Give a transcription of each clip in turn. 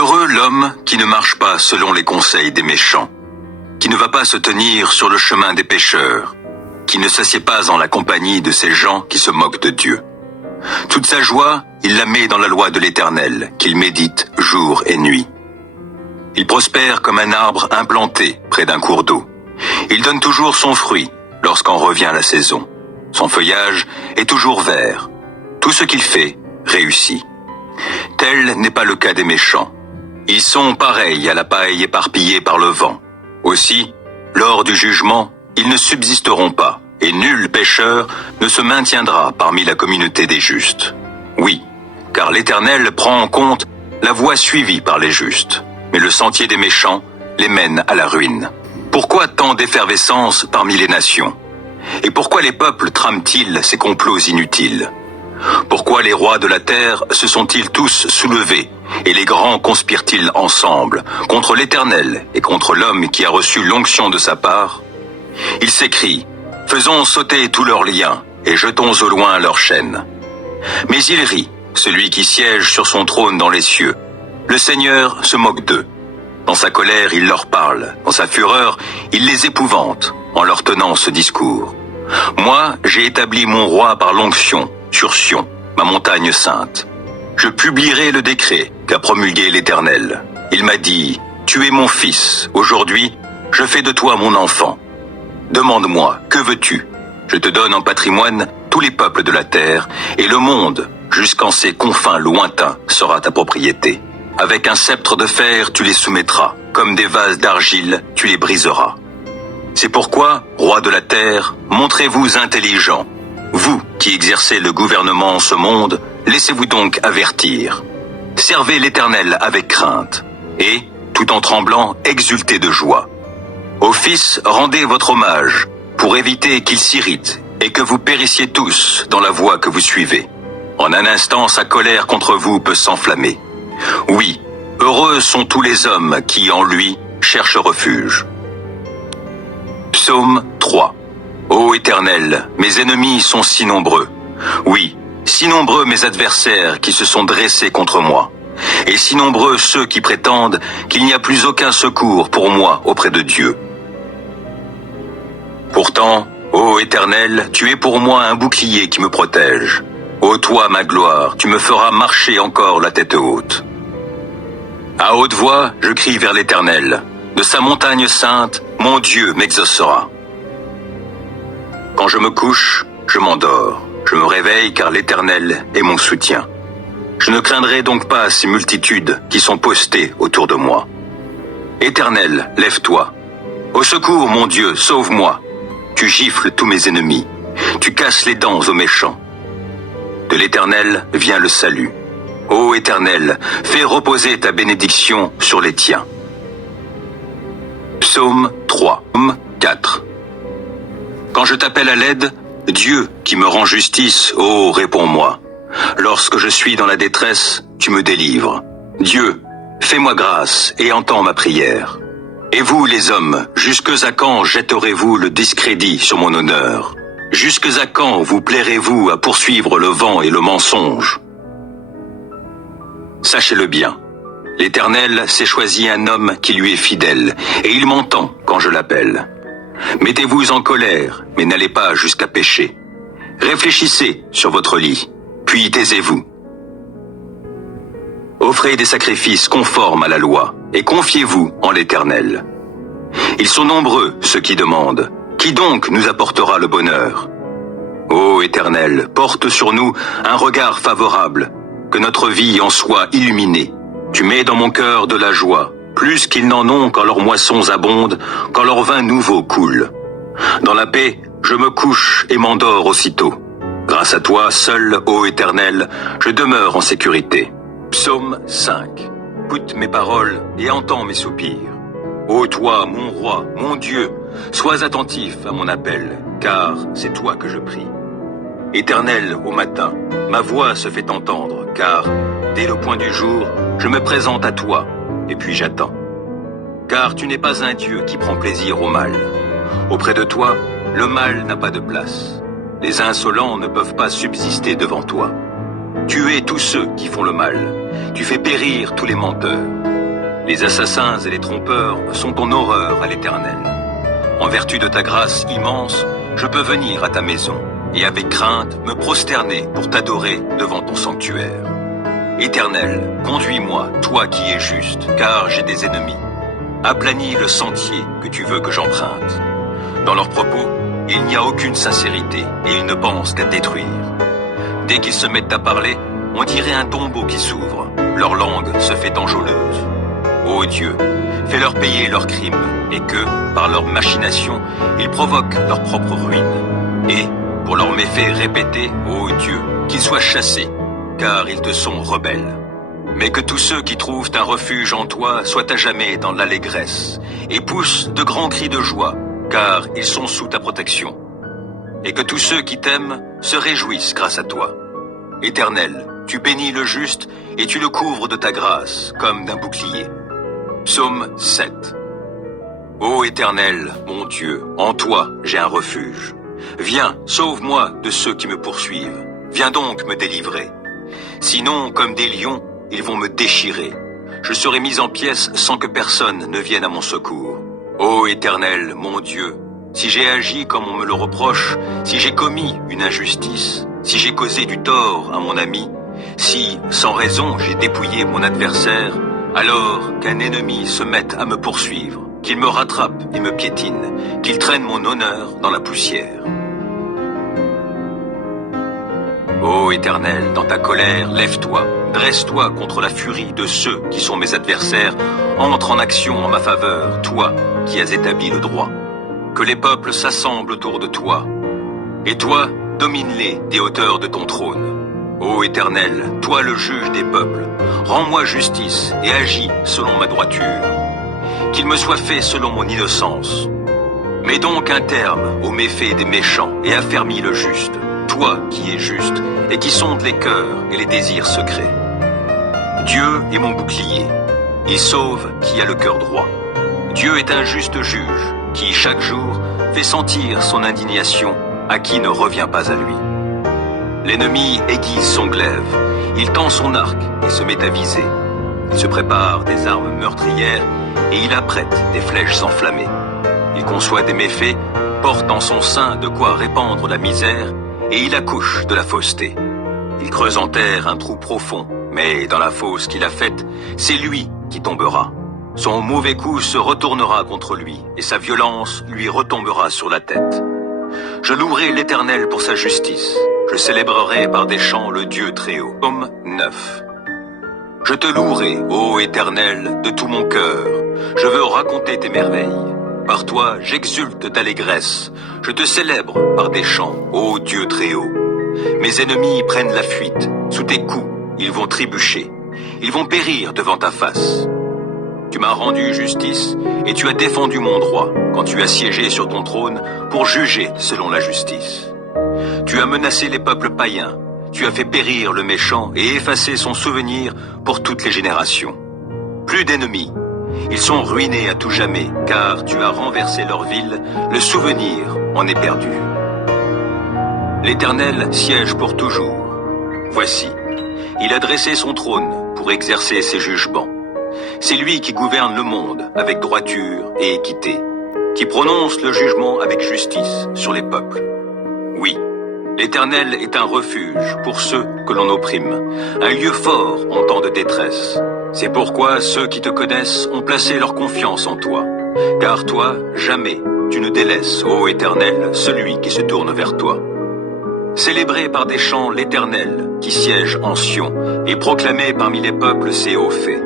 Heureux l'homme qui ne marche pas selon les conseils des méchants, qui ne va pas se tenir sur le chemin des pécheurs, qui ne s'assied pas en la compagnie de ces gens qui se moquent de Dieu. Toute sa joie, il la met dans la loi de l'Éternel, qu'il médite jour et nuit. Il prospère comme un arbre implanté près d'un cours d'eau. Il donne toujours son fruit lorsqu'en revient la saison. Son feuillage est toujours vert. Tout ce qu'il fait réussit. Tel n'est pas le cas des méchants. Ils sont pareils à la paille éparpillée par le vent. Aussi, lors du jugement, ils ne subsisteront pas, et nul pécheur ne se maintiendra parmi la communauté des justes. Oui, car l'Éternel prend en compte la voie suivie par les justes, mais le sentier des méchants les mène à la ruine. Pourquoi tant d'effervescence parmi les nations? Et pourquoi les peuples trament-ils ces complots inutiles? Pourquoi les rois de la terre se sont-ils tous soulevés, et les grands conspirent-ils ensemble contre l'Éternel et contre l'homme qui a reçu l'onction de sa part? Ils s'écrient, faisons sauter tous leurs liens, et jetons au loin leurs chaînes. Mais il rit, celui qui siège sur son trône dans les cieux. Le Seigneur se moque d'eux. Dans sa colère, il leur parle. Dans sa fureur, il les épouvante, en leur tenant ce discours. Moi, j'ai établi mon roi par l'onction, sur Sion, ma montagne sainte. Je publierai le décret qu'a promulgué l'Éternel. Il m'a dit, tu es mon fils, aujourd'hui, je fais de toi mon enfant. Demande-moi, que veux-tu? Je te donne en patrimoine tous les peuples de la terre, et le monde, jusqu'en ses confins lointains, sera ta propriété. Avec un sceptre de fer, tu les soumettras, comme des vases d'argile, tu les briseras. C'est pourquoi, roi de la terre, montrez-vous intelligents. Vous qui exercez le gouvernement en ce monde, laissez-vous donc avertir. Servez l'Éternel avec crainte, et, tout en tremblant, exultez de joie. Au Fils, rendez votre hommage, pour éviter qu'il s'irrite, et que vous périssiez tous dans la voie que vous suivez. En un instant, sa colère contre vous peut s'enflammer. Oui, heureux sont tous les hommes qui, en lui, cherchent refuge. Psaume 3. Ô Éternel, mes ennemis sont si nombreux. Oui, si nombreux mes adversaires qui se sont dressés contre moi. Et si nombreux ceux qui prétendent qu'il n'y a plus aucun secours pour moi auprès de Dieu. Pourtant, ô Éternel, tu es pour moi un bouclier qui me protège. Ô toi, ma gloire, tu me feras marcher encore la tête haute. À haute voix, je crie vers l'Éternel. De sa montagne sainte, mon Dieu m'exaucera. Quand je me couche, je m'endors. Je me réveille car l'Éternel est mon soutien. Je ne craindrai donc pas ces multitudes qui sont postées autour de moi. Éternel, lève-toi. Au secours, mon Dieu, sauve-moi. Tu gifles tous mes ennemis. Tu casses les dents aux méchants. De l'Éternel vient le salut. Ô Éternel, fais reposer ta bénédiction sur les tiens. Psaume 3, 4. Quand je t'appelle à l'aide, Dieu qui me rend justice, ô réponds-moi. Lorsque je suis dans la détresse, tu me délivres. Dieu, fais-moi grâce et entends ma prière. Et vous, les hommes, jusque à quand jetterez-vous le discrédit sur mon honneur? Jusque à quand vous plairez-vous à poursuivre le vent et le mensonge? Sachez-le bien, l'Éternel s'est choisi un homme qui lui est fidèle, et il m'entend quand je l'appelle. Mettez-vous en colère, mais n'allez pas jusqu'à pécher. Réfléchissez sur votre lit, puis taisez-vous. Offrez des sacrifices conformes à la loi, et confiez-vous en l'Éternel. Ils sont nombreux, ceux qui demandent. Qui donc nous apportera le bonheur? Ô Éternel, porte sur nous un regard favorable, que notre vie en soit illuminée. Tu mets dans mon cœur de la joie, plus qu'ils n'en ont quand leurs moissons abondent, quand leur vin nouveau coule. Dans la paix, je me couche et m'endors aussitôt. Grâce à toi, seul, ô Éternel, je demeure en sécurité. Psaume 5. Écoute mes paroles et entends mes soupirs. Ô toi, mon roi, mon Dieu, sois attentif à mon appel, car c'est toi que je prie. Éternel, au matin, ma voix se fait entendre, car, dès le point du jour, je me présente à toi, et puis j'attends. Car tu n'es pas un Dieu qui prend plaisir au mal. Auprès de toi, le mal n'a pas de place. Les insolents ne peuvent pas subsister devant toi. Tu hais tous ceux qui font le mal. Tu fais périr tous les menteurs. Les assassins et les trompeurs sont en horreur à l'Éternel. En vertu de ta grâce immense, je peux venir à ta maison et avec crainte me prosterner pour t'adorer devant ton sanctuaire. Éternel, conduis-moi, toi qui es juste, car j'ai des ennemis. Aplanis le sentier que tu veux que j'emprunte. Dans leurs propos, il n'y a aucune sincérité et ils ne pensent qu'à détruire. Dès qu'ils se mettent à parler, on dirait un tombeau qui s'ouvre. Leur langue se fait enjôleuse. Ô Dieu, fais-leur payer leurs crimes et que, par leurs machinations, ils provoquent leur propre ruine. Et, pour leurs méfaits répétés, ô Dieu, qu'ils soient chassés, car ils te sont rebelles. Mais que tous ceux qui trouvent un refuge en toi soient à jamais dans l'allégresse et poussent de grands cris de joie, car ils sont sous ta protection. Et que tous ceux qui t'aiment se réjouissent grâce à toi. Éternel, tu bénis le juste et tu le couvres de ta grâce comme d'un bouclier. Psaume 7. Ô Éternel, mon Dieu, en toi j'ai un refuge. Viens, sauve-moi de ceux qui me poursuivent. Viens donc me délivrer. Sinon, comme des lions, ils vont me déchirer. Je serai mis en pièces sans que personne ne vienne à mon secours. Ô Éternel, mon Dieu, si j'ai agi comme on me le reproche, si j'ai commis une injustice, si j'ai causé du tort à mon ami, si, sans raison, j'ai dépouillé mon adversaire, alors qu'un ennemi se mette à me poursuivre, qu'il me rattrape et me piétine, qu'il traîne mon honneur dans la poussière. Ô Éternel, dans ta colère, lève-toi, dresse-toi contre la furie de ceux qui sont mes adversaires, entre en action en ma faveur, toi qui as établi le droit. Que les peuples s'assemblent autour de toi, et toi, domine-les des hauteurs de ton trône. Ô Éternel, toi le juge des peuples, rends-moi justice et agis selon ma droiture. Qu'il me soit fait selon mon innocence. Mets donc un terme aux méfaits des méchants et affermis le juste, toi qui es juste et qui sonde les cœurs et les désirs secrets. Dieu est mon bouclier, il sauve qui a le cœur droit. Dieu est un juste juge qui, chaque jour, fait sentir son indignation à qui ne revient pas à lui. L'ennemi aiguise son glaive, il tend son arc et se met à viser. Il se prépare des armes meurtrières et il apprête des flèches enflammées. Il conçoit des méfaits, porte en son sein de quoi répandre la misère et il accouche de la fausseté. Il creuse en terre un trou profond, mais dans la fosse qu'il a faite, c'est lui qui tombera. Son mauvais coup se retournera contre lui et sa violence lui retombera sur la tête. Je louerai l'Éternel pour sa justice. Je célébrerai par des chants le Dieu Très-Haut. Psaume 9. Je te louerai, ô Éternel, de tout mon cœur. Je veux raconter tes merveilles. Par toi, j'exulte d'allégresse. Je te célèbre par des chants, ô Dieu Très-Haut. Mes ennemis prennent la fuite. Sous tes coups, ils vont trébucher. Ils vont périr devant ta face. Tu m'as rendu justice et tu as défendu mon droit quand tu as siégé sur ton trône pour juger selon la justice. Tu as menacé les peuples païens, tu as fait périr le méchant et effacé son souvenir pour toutes les générations. Plus d'ennemis, ils sont ruinés à tout jamais car tu as renversé leur ville, le souvenir en est perdu. L'Éternel siège pour toujours. Voici, il a dressé son trône pour exercer ses jugements. C'est lui qui gouverne le monde avec droiture et équité, qui prononce le jugement avec justice sur les peuples. Oui, l'Éternel est un refuge pour ceux que l'on opprime, un lieu fort en temps de détresse. C'est pourquoi ceux qui te connaissent ont placé leur confiance en toi, car toi, jamais tu ne délaisses, ô Éternel, celui qui se tourne vers toi. Célébrez par des chants l'Éternel qui siège en Sion et proclamez parmi les peuples ses hauts faits.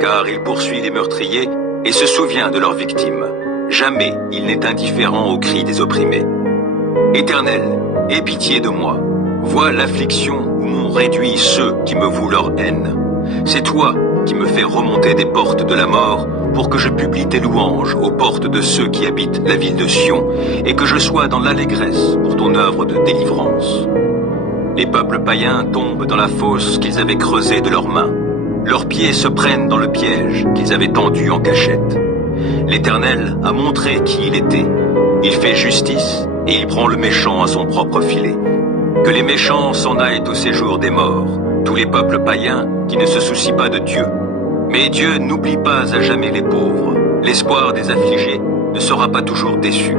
Car il poursuit les meurtriers et se souvient de leurs victimes. Jamais il n'est indifférent aux cris des opprimés. Éternel, aie pitié de moi. Vois l'affliction où m'ont réduit ceux qui me vouent leur haine. C'est toi qui me fais remonter des portes de la mort pour que je publie tes louanges aux portes de ceux qui habitent la ville de Sion et que je sois dans l'allégresse pour ton œuvre de délivrance. Les peuples païens tombent dans la fosse qu'ils avaient creusée de leurs mains. Leurs pieds se prennent dans le piège qu'ils avaient tendu en cachette. L'Éternel a montré qui il était. Il fait justice et il prend le méchant à son propre filet. Que les méchants s'en aillent au séjour des morts, tous les peuples païens qui ne se soucient pas de Dieu. Mais Dieu n'oublie pas à jamais les pauvres. L'espoir des affligés ne sera pas toujours déçu.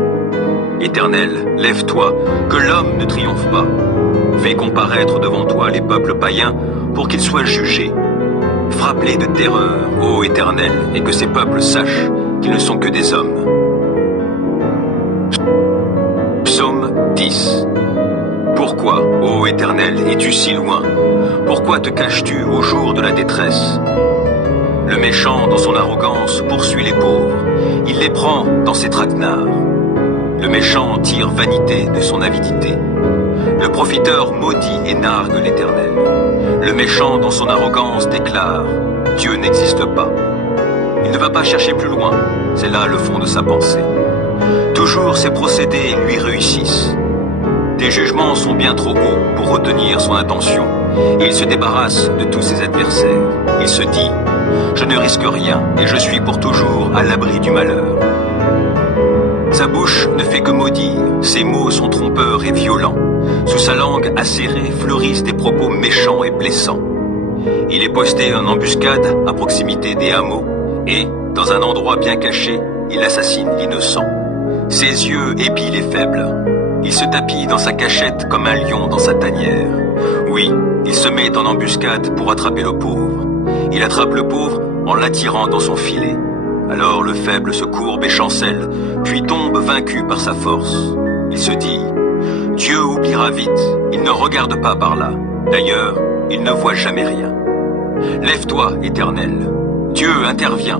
Éternel, lève-toi, que l'homme ne triomphe pas. Fais comparaître devant toi les peuples païens pour qu'ils soient jugés. Frappe-les de terreur, ô Éternel, et que ces peuples sachent qu'ils ne sont que des hommes. Psaume 10. Pourquoi, ô Éternel, es-tu si loin? Pourquoi te caches-tu au jour de la détresse? Le méchant, dans son arrogance, poursuit les pauvres. Il les prend dans ses traquenards. Le méchant tire vanité de son avidité. Le profiteur maudit et nargue l'Éternel. Le méchant, dans son arrogance, déclare « Dieu n'existe pas ». Il ne va pas chercher plus loin, c'est là le fond de sa pensée. Toujours ses procédés lui réussissent. Tes jugements sont bien trop hauts pour retenir son attention. Et il se débarrasse de tous ses adversaires. Il se dit « Je ne risque rien et je suis pour toujours à l'abri du malheur ». Sa bouche ne fait que maudire, ses mots sont trompeurs et violents. Sous sa langue acérée fleurissent des propos méchants et blessants. Il est posté en embuscade à proximité des hameaux et, dans un endroit bien caché, il assassine l'innocent. Ses yeux épient les faibles. Il se tapit dans sa cachette comme un lion dans sa tanière. Oui, il se met en embuscade pour attraper le pauvre. Il attrape le pauvre en l'attirant dans son filet. Alors le faible se courbe et chancelle, puis tombe vaincu par sa force. Il se dit « Dieu oubliera vite, il ne regarde pas par là. D'ailleurs, il ne voit jamais rien. Lève-toi, Éternel. Dieu intervient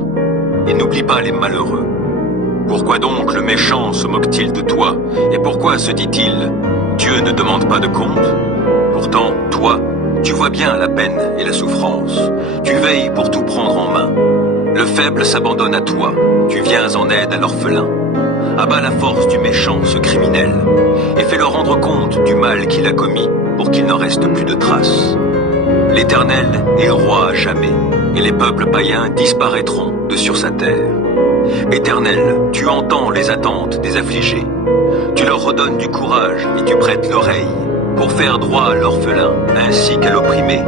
et n'oublie pas les malheureux. Pourquoi donc le méchant se moque-t-il de toi? Et pourquoi se dit-il « Dieu ne demande pas de compte ?» Pourtant, toi, tu vois bien la peine et la souffrance. Tu veilles pour tout prendre en main. Le faible s'abandonne à toi, tu viens en aide à l'orphelin. Abat la force du méchant, ce criminel, et fais-le rendre compte du mal qu'il a commis pour qu'il n'en reste plus de traces. L'Éternel est roi à jamais, et les peuples païens disparaîtront de sur sa terre. Éternel, tu entends les attentes des affligés. Tu leur redonnes du courage et tu prêtes l'oreille pour faire droit à l'orphelin ainsi qu'à l'opprimé,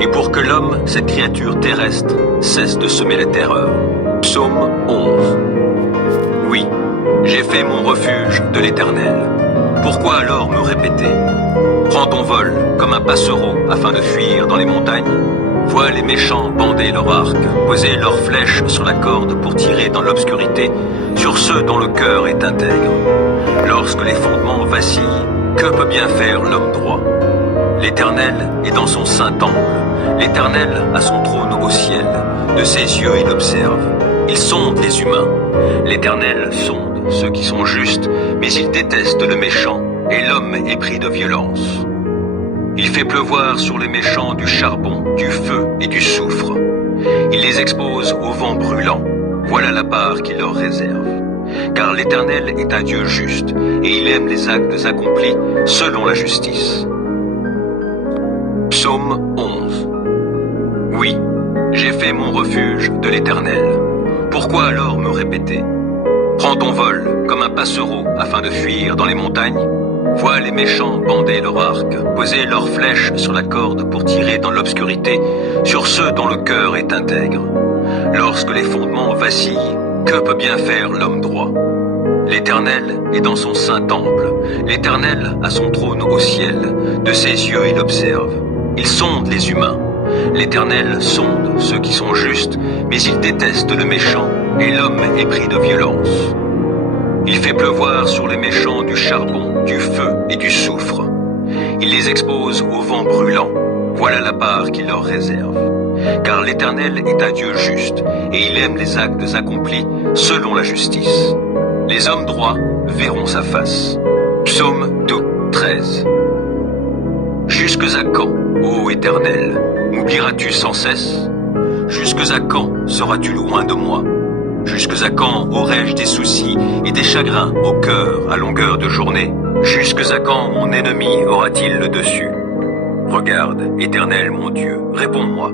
et pour que l'homme, cette créature terrestre, cesse de semer la terreur. Psaume 11. Oui, j'ai fait mon refuge de l'Éternel. Pourquoi alors me répéter? Prends ton vol comme un passereau afin de fuir dans les montagnes. Vois les méchants bander leur arc, poser leurs flèches sur la corde pour tirer dans l'obscurité sur ceux dont le cœur est intègre. Lorsque les fondements vacillent, que peut bien faire l'homme droit? L'Éternel est dans son saint temple. L'Éternel a son trône au ciel. De ses yeux il observe. Il sonde les humains. L'Éternel sonde ceux qui sont justes, mais il déteste le méchant, et l'homme est pris de violence. Il fait pleuvoir sur les méchants du charbon, du feu et du soufre. Il les expose au vent brûlant. Voilà la part qu'il leur réserve. Car l'Éternel est un Dieu juste, et il aime les actes accomplis selon la justice. Psaume 11. Oui, j'ai fait mon refuge de l'Éternel. Pourquoi alors me répéter? Prends ton vol comme un passereau afin de fuir dans les montagnes. Vois les méchants bander leur arc, poser leurs flèches sur la corde pour tirer dans l'obscurité sur ceux dont le cœur est intègre. Lorsque les fondements vacillent, que peut bien faire l'homme droit? L'Éternel est dans son saint temple. L'Éternel a son trône au ciel. De ses yeux il observe. Il sonde les humains. L'Éternel sonde ceux qui sont justes, mais il déteste le méchant, et l'homme est pris de violence. Il fait pleuvoir sur les méchants du charbon, du feu et du soufre. Il les expose au vent brûlant. Voilà la part qu'il leur réserve. Car l'Éternel est un Dieu juste, et il aime les actes accomplis selon la justice. Les hommes droits verront sa face. Psaume 13. Jusques à quand, ô Éternel, m'oublieras-tu sans cesse? Jusques à quand seras-tu loin de moi? Jusques à quand aurai-je des soucis et des chagrins au cœur à longueur de journée? Jusques à quand mon ennemi aura-t-il le dessus? Regarde, Éternel mon Dieu, réponds-moi.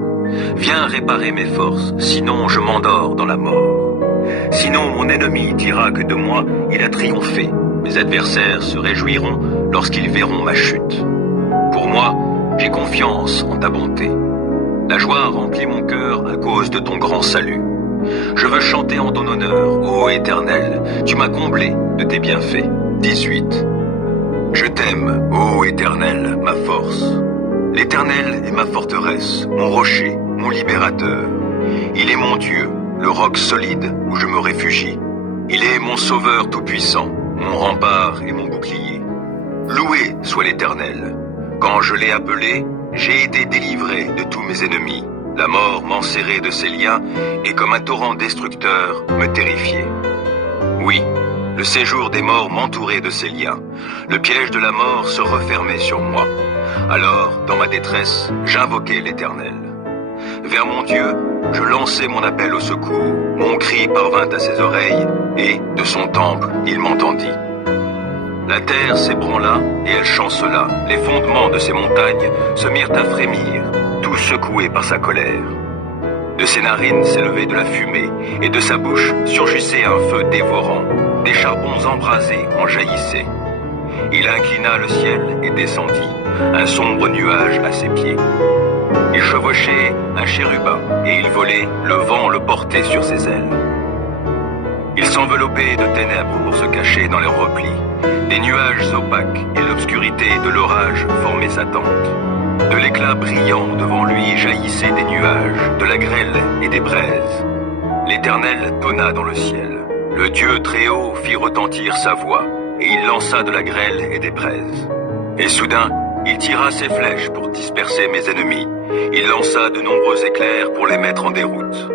Viens réparer mes forces, sinon je m'endors dans la mort. Sinon mon ennemi dira que de moi il a triomphé. Mes adversaires se réjouiront lorsqu'ils verront ma chute. Pour moi, j'ai confiance en ta bonté. La joie remplit mon cœur à cause cause de ton grand salut. Je veux chanter en ton honneur, ô Éternel, tu m'as comblé de tes bienfaits. 18. Je t'aime, ô Éternel, ma force. L'Éternel est ma forteresse, mon rocher, mon libérateur. Il est mon Dieu, le roc solide où je me réfugie. Il est mon sauveur tout-puissant, mon rempart et mon bouclier. Loué soit l'Éternel. Quand je l'ai appelé, j'ai été délivré de tous mes ennemis. La mort m'enserrait de ses liens et comme un torrent destructeur me terrifiait. Oui, le séjour des morts m'entourait de ses liens. Le piège de la mort se refermait sur moi. Alors, dans ma détresse, j'invoquais l'Éternel. Vers mon Dieu, je lançai mon appel au secours. Mon cri parvint à ses oreilles et, de son temple, il m'entendit. La terre s'ébranla et elle chancela. Les fondements de ses montagnes se mirent à frémir, tout secoués par sa colère. De ses narines s'élevait de la fumée et de sa bouche surgissait un feu dévorant. Des charbons embrasés en jaillissaient. Il inclina le ciel et descendit, un sombre nuage à ses pieds. Il chevauchait un chérubin et il volait, le vent le portait sur ses ailes. Il s'enveloppait de ténèbres pour se cacher dans les replis. Des nuages opaques et l'obscurité de l'orage formaient sa tente. De l'éclat brillant devant lui jaillissaient des nuages, de la grêle et des braises. L'Éternel tonna dans le ciel. Le Dieu très haut fit retentir sa voix, et il lança de la grêle et des braises. Et soudain, il tira ses flèches pour disperser mes ennemis. Il lança de nombreux éclairs pour les mettre en déroute.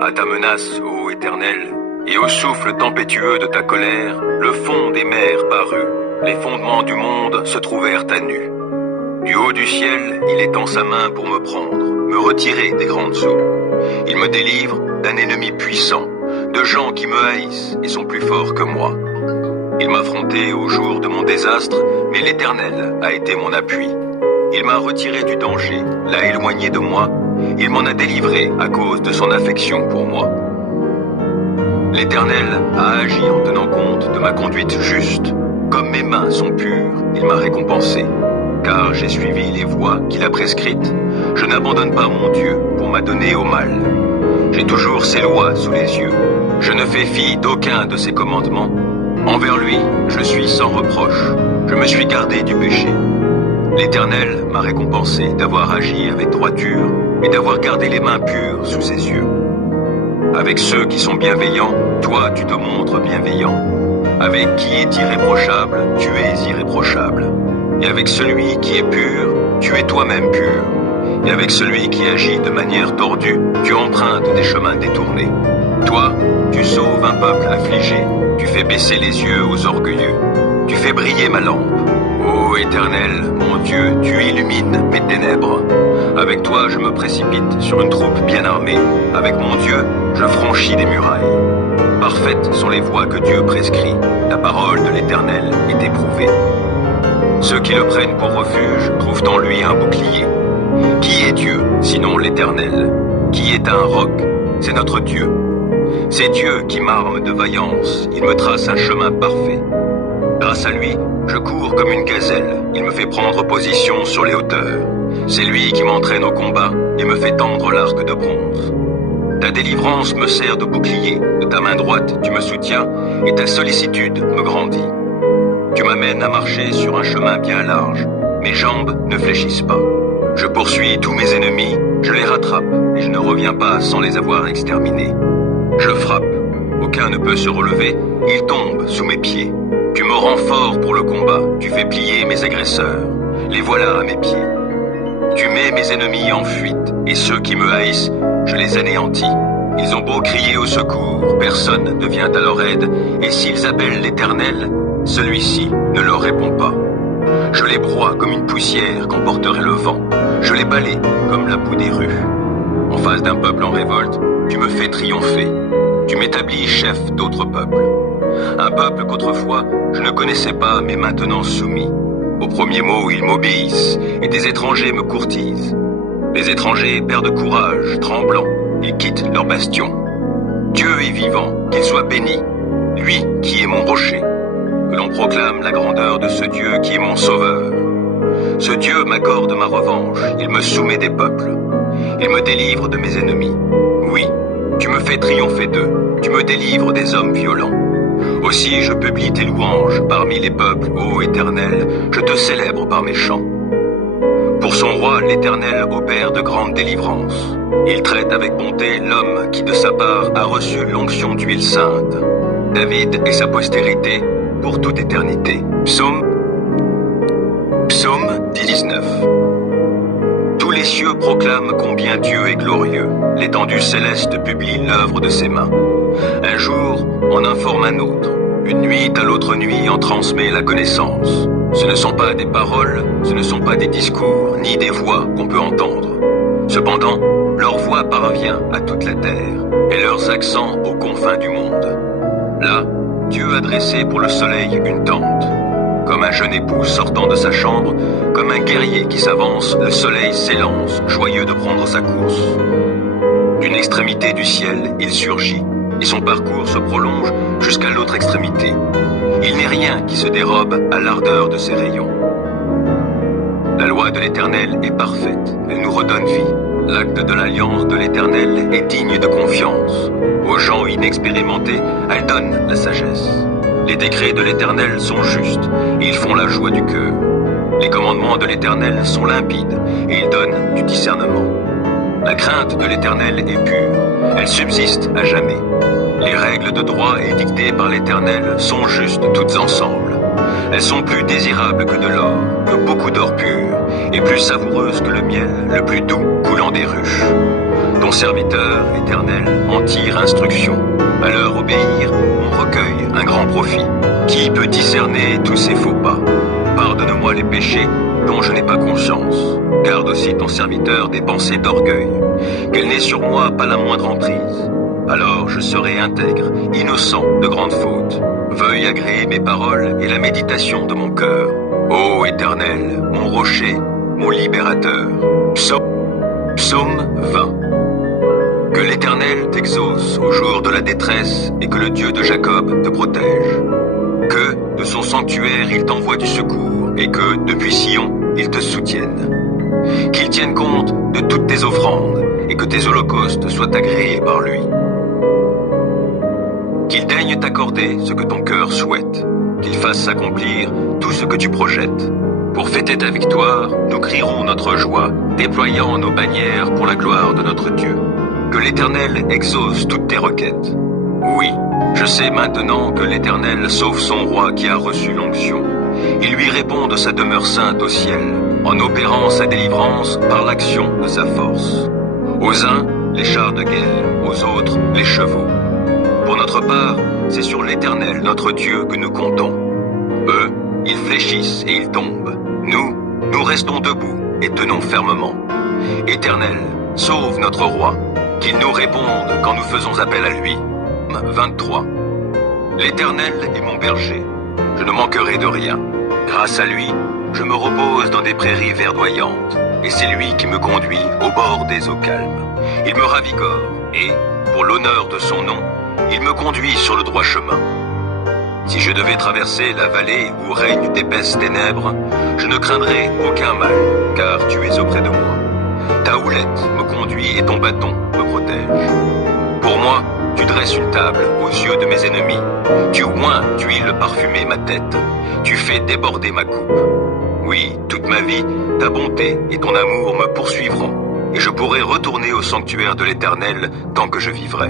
À ta menace, ô Éternel, et au souffle tempétueux de ta colère, le fond des mers parut. Les fondements du monde se trouvèrent à nu. Du haut du ciel, il étend sa main pour me prendre, me retirer des grandes eaux. Il me délivre d'un ennemi puissant, de gens qui me haïssent et sont plus forts que moi. Il m'affrontait au jour de mon désastre, mais l'Éternel a été mon appui. Il m'a retiré du danger, l'a éloigné de moi. Il m'en a délivré à cause de son affection pour moi. L'Éternel a agi en tenant compte de ma conduite juste. Comme mes mains sont pures, il m'a récompensé. Car j'ai suivi les voies qu'il a prescrites. Je n'abandonne pas mon Dieu pour m'adonner au mal. J'ai toujours ses lois sous les yeux. Je ne fais fi d'aucun de ses commandements. Envers lui, je suis sans reproche. Je me suis gardé du péché. L'Éternel m'a récompensé d'avoir agi avec droiture et d'avoir gardé les mains pures sous ses yeux. Avec ceux qui sont bienveillants, toi tu te montres bienveillant. Avec qui est irréprochable, tu es irréprochable. Et avec celui qui est pur, tu es toi-même pur. Et avec celui qui agit de manière tordue, tu empruntes des chemins détournés. Toi, tu sauves un peuple affligé, tu fais baisser les yeux aux orgueilleux, tu fais briller ma lampe. Ô Éternel, mon Dieu, tu illumines mes ténèbres. Avec toi, je me précipite sur une troupe bien armée. Avec mon Dieu, je franchis des murailles. Parfaites sont les voies que Dieu prescrit. La parole de l'Éternel est éprouvée. Ceux qui le prennent pour refuge trouvent en lui un bouclier. Qui est Dieu, sinon l'Éternel? Qui est un roc? C'est notre Dieu. C'est Dieu qui m'arme de vaillance. Il me trace un chemin parfait. Grâce à lui, je cours comme une gazelle. Il me fait prendre position sur les hauteurs. C'est lui qui m'entraîne au combat et me fait tendre l'arc de bronze. Ta délivrance me sert de bouclier. De ta main droite, tu me soutiens et ta sollicitude me grandit. Tu m'amènes à marcher sur un chemin bien large. Mes jambes ne fléchissent pas. Je poursuis tous mes ennemis, je les rattrape et je ne reviens pas sans les avoir exterminés. Je frappe, aucun ne peut se relever, ils tombent sous mes pieds. Tu me rends fort pour le combat, tu fais plier mes agresseurs. Les voilà à mes pieds. Tu mets mes ennemis en fuite et ceux qui me haïssent, je les anéantis. Ils ont beau crier au secours, personne ne vient à leur aide et s'ils appellent l'Éternel, celui-ci ne leur répond pas. Je les broie comme une poussière qu'emporterait le vent. Je les balaie comme la boue des rues. En face d'un peuple en révolte, tu me fais triompher. Tu m'établis chef d'autres peuples. Un peuple qu'autrefois je ne connaissais pas, mais maintenant soumis. Au premier mot, ils m'obéissent, et des étrangers me courtisent. Les étrangers perdent courage, tremblants, ils quittent leur bastion. Dieu est vivant, qu'il soit béni, lui qui est mon rocher. Que l'on proclame la grandeur de ce Dieu qui est mon sauveur. Ce Dieu m'accorde ma revanche, il me soumet des peuples, il me délivre de mes ennemis. Tu me fais triompher d'eux, tu me délivres des hommes violents. Aussi je publie tes louanges parmi les peuples, ô Éternel, je te célèbre par mes chants. Pour son roi, l'Éternel opère de grandes délivrances. Il traite avec bonté l'homme qui de sa part a reçu l'onction d'huile sainte. David et sa postérité pour toute éternité. Psaume 19. Tous les cieux proclament combien Dieu est glorieux. L'étendue céleste publie l'œuvre de ses mains. Un jour en informe un autre. Une nuit à l'autre nuit en transmet la connaissance. Ce ne sont pas des paroles, ce ne sont pas des discours, ni des voix qu'on peut entendre. Cependant, leur voix parvient à toute la terre, et leurs accents aux confins du monde. Là, Dieu a dressé pour le soleil une tente. Comme un jeune époux sortant de sa chambre, comme un guerrier qui s'avance, le soleil s'élance, joyeux de prendre sa course. D'une extrémité du ciel, il surgit, et son parcours se prolonge jusqu'à l'autre extrémité. Il n'est rien qui se dérobe à l'ardeur de ses rayons. La loi de l'Éternel est parfaite, elle nous redonne vie. L'acte de l'alliance de l'Éternel est digne de confiance. Aux gens inexpérimentés, elle donne la sagesse. Les décrets de l'Éternel sont justes, et ils font la joie du cœur. Les commandements de l'Éternel sont limpides, et ils donnent du discernement. La crainte de l'Éternel est pure, elle subsiste à jamais. Les règles de droit édictées par l'Éternel sont justes toutes ensemble. Elles sont plus désirables que de l'or, que beaucoup d'or pur, et plus savoureuses que le miel, le plus doux coulant des ruches. Ton serviteur, Éternel, en tire instruction. À leur obéir, on recueille un grand profit. Qui peut discerner tous ces faux pas? Pardonne-moi les péchés dont je n'ai pas conscience. Garde aussi ton serviteur des pensées d'orgueil, qu'elle n'ait sur moi pas la moindre emprise. Alors je serai intègre, innocent de grandes fautes. Veuille agréer mes paroles et la méditation de mon cœur. Ô Éternel, mon rocher, mon libérateur. Psaume 20. Que l'Éternel t'exauce au jour de la détresse et que le Dieu de Jacob te protège. Que de son sanctuaire il t'envoie du secours et que, depuis Sion, il te soutienne. Qu'il tienne compte de toutes tes offrandes et que tes holocaustes soient agréés par lui. Qu'il daigne t'accorder ce que ton cœur souhaite, qu'il fasse s'accomplir tout ce que tu projettes. Pour fêter ta victoire, nous crierons notre joie, déployant nos bannières pour la gloire de notre Dieu. Que l'Éternel exauce toutes tes requêtes. Oui, je sais maintenant que l'Éternel sauve son roi qui a reçu l'onction. Il lui répond de sa demeure sainte au ciel, en opérant sa délivrance par l'action de sa force. Aux uns, les chars de guerre, aux autres, les chevaux. Pour notre part, c'est sur l'Éternel, notre Dieu, que nous comptons. Eux, ils fléchissent et ils tombent. Nous restons debout et tenons fermement. Éternel, sauve notre roi, qu'il nous réponde quand nous faisons appel à lui. 23. L'Éternel est mon berger, je ne manquerai de rien. Grâce à lui, je me repose dans des prairies verdoyantes, et c'est lui qui me conduit au bord des eaux calmes. Il me ravigore, et, pour l'honneur de son nom, il me conduit sur le droit chemin. Si je devais traverser la vallée où règnent d'épaisses ténèbres, je ne craindrai aucun mal, car tu es auprès de moi. Ta houlette me conduit et ton bâton me protège. Pour moi, tu dresses une table aux yeux de mes ennemis. Tu oins d'huile parfumée ma tête. Tu fais déborder ma coupe. Oui, toute ma vie, ta bonté et ton amour me poursuivront, et je pourrai retourner au sanctuaire de l'Éternel tant que je vivrai.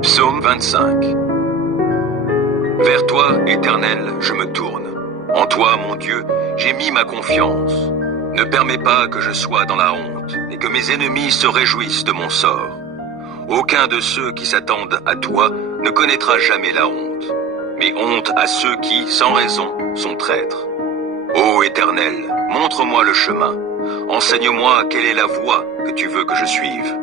Psaume 25. Vers toi, Éternel, je me tourne. En toi, mon Dieu, j'ai mis ma confiance. Ne permets pas que je sois dans la honte et que mes ennemis se réjouissent de mon sort. Aucun de ceux qui s'attendent à toi ne connaîtra jamais la honte, mais honte à ceux qui, sans raison, sont traîtres. Ô Éternel, montre-moi le chemin. Enseigne-moi quelle est la voie que tu veux que je suive.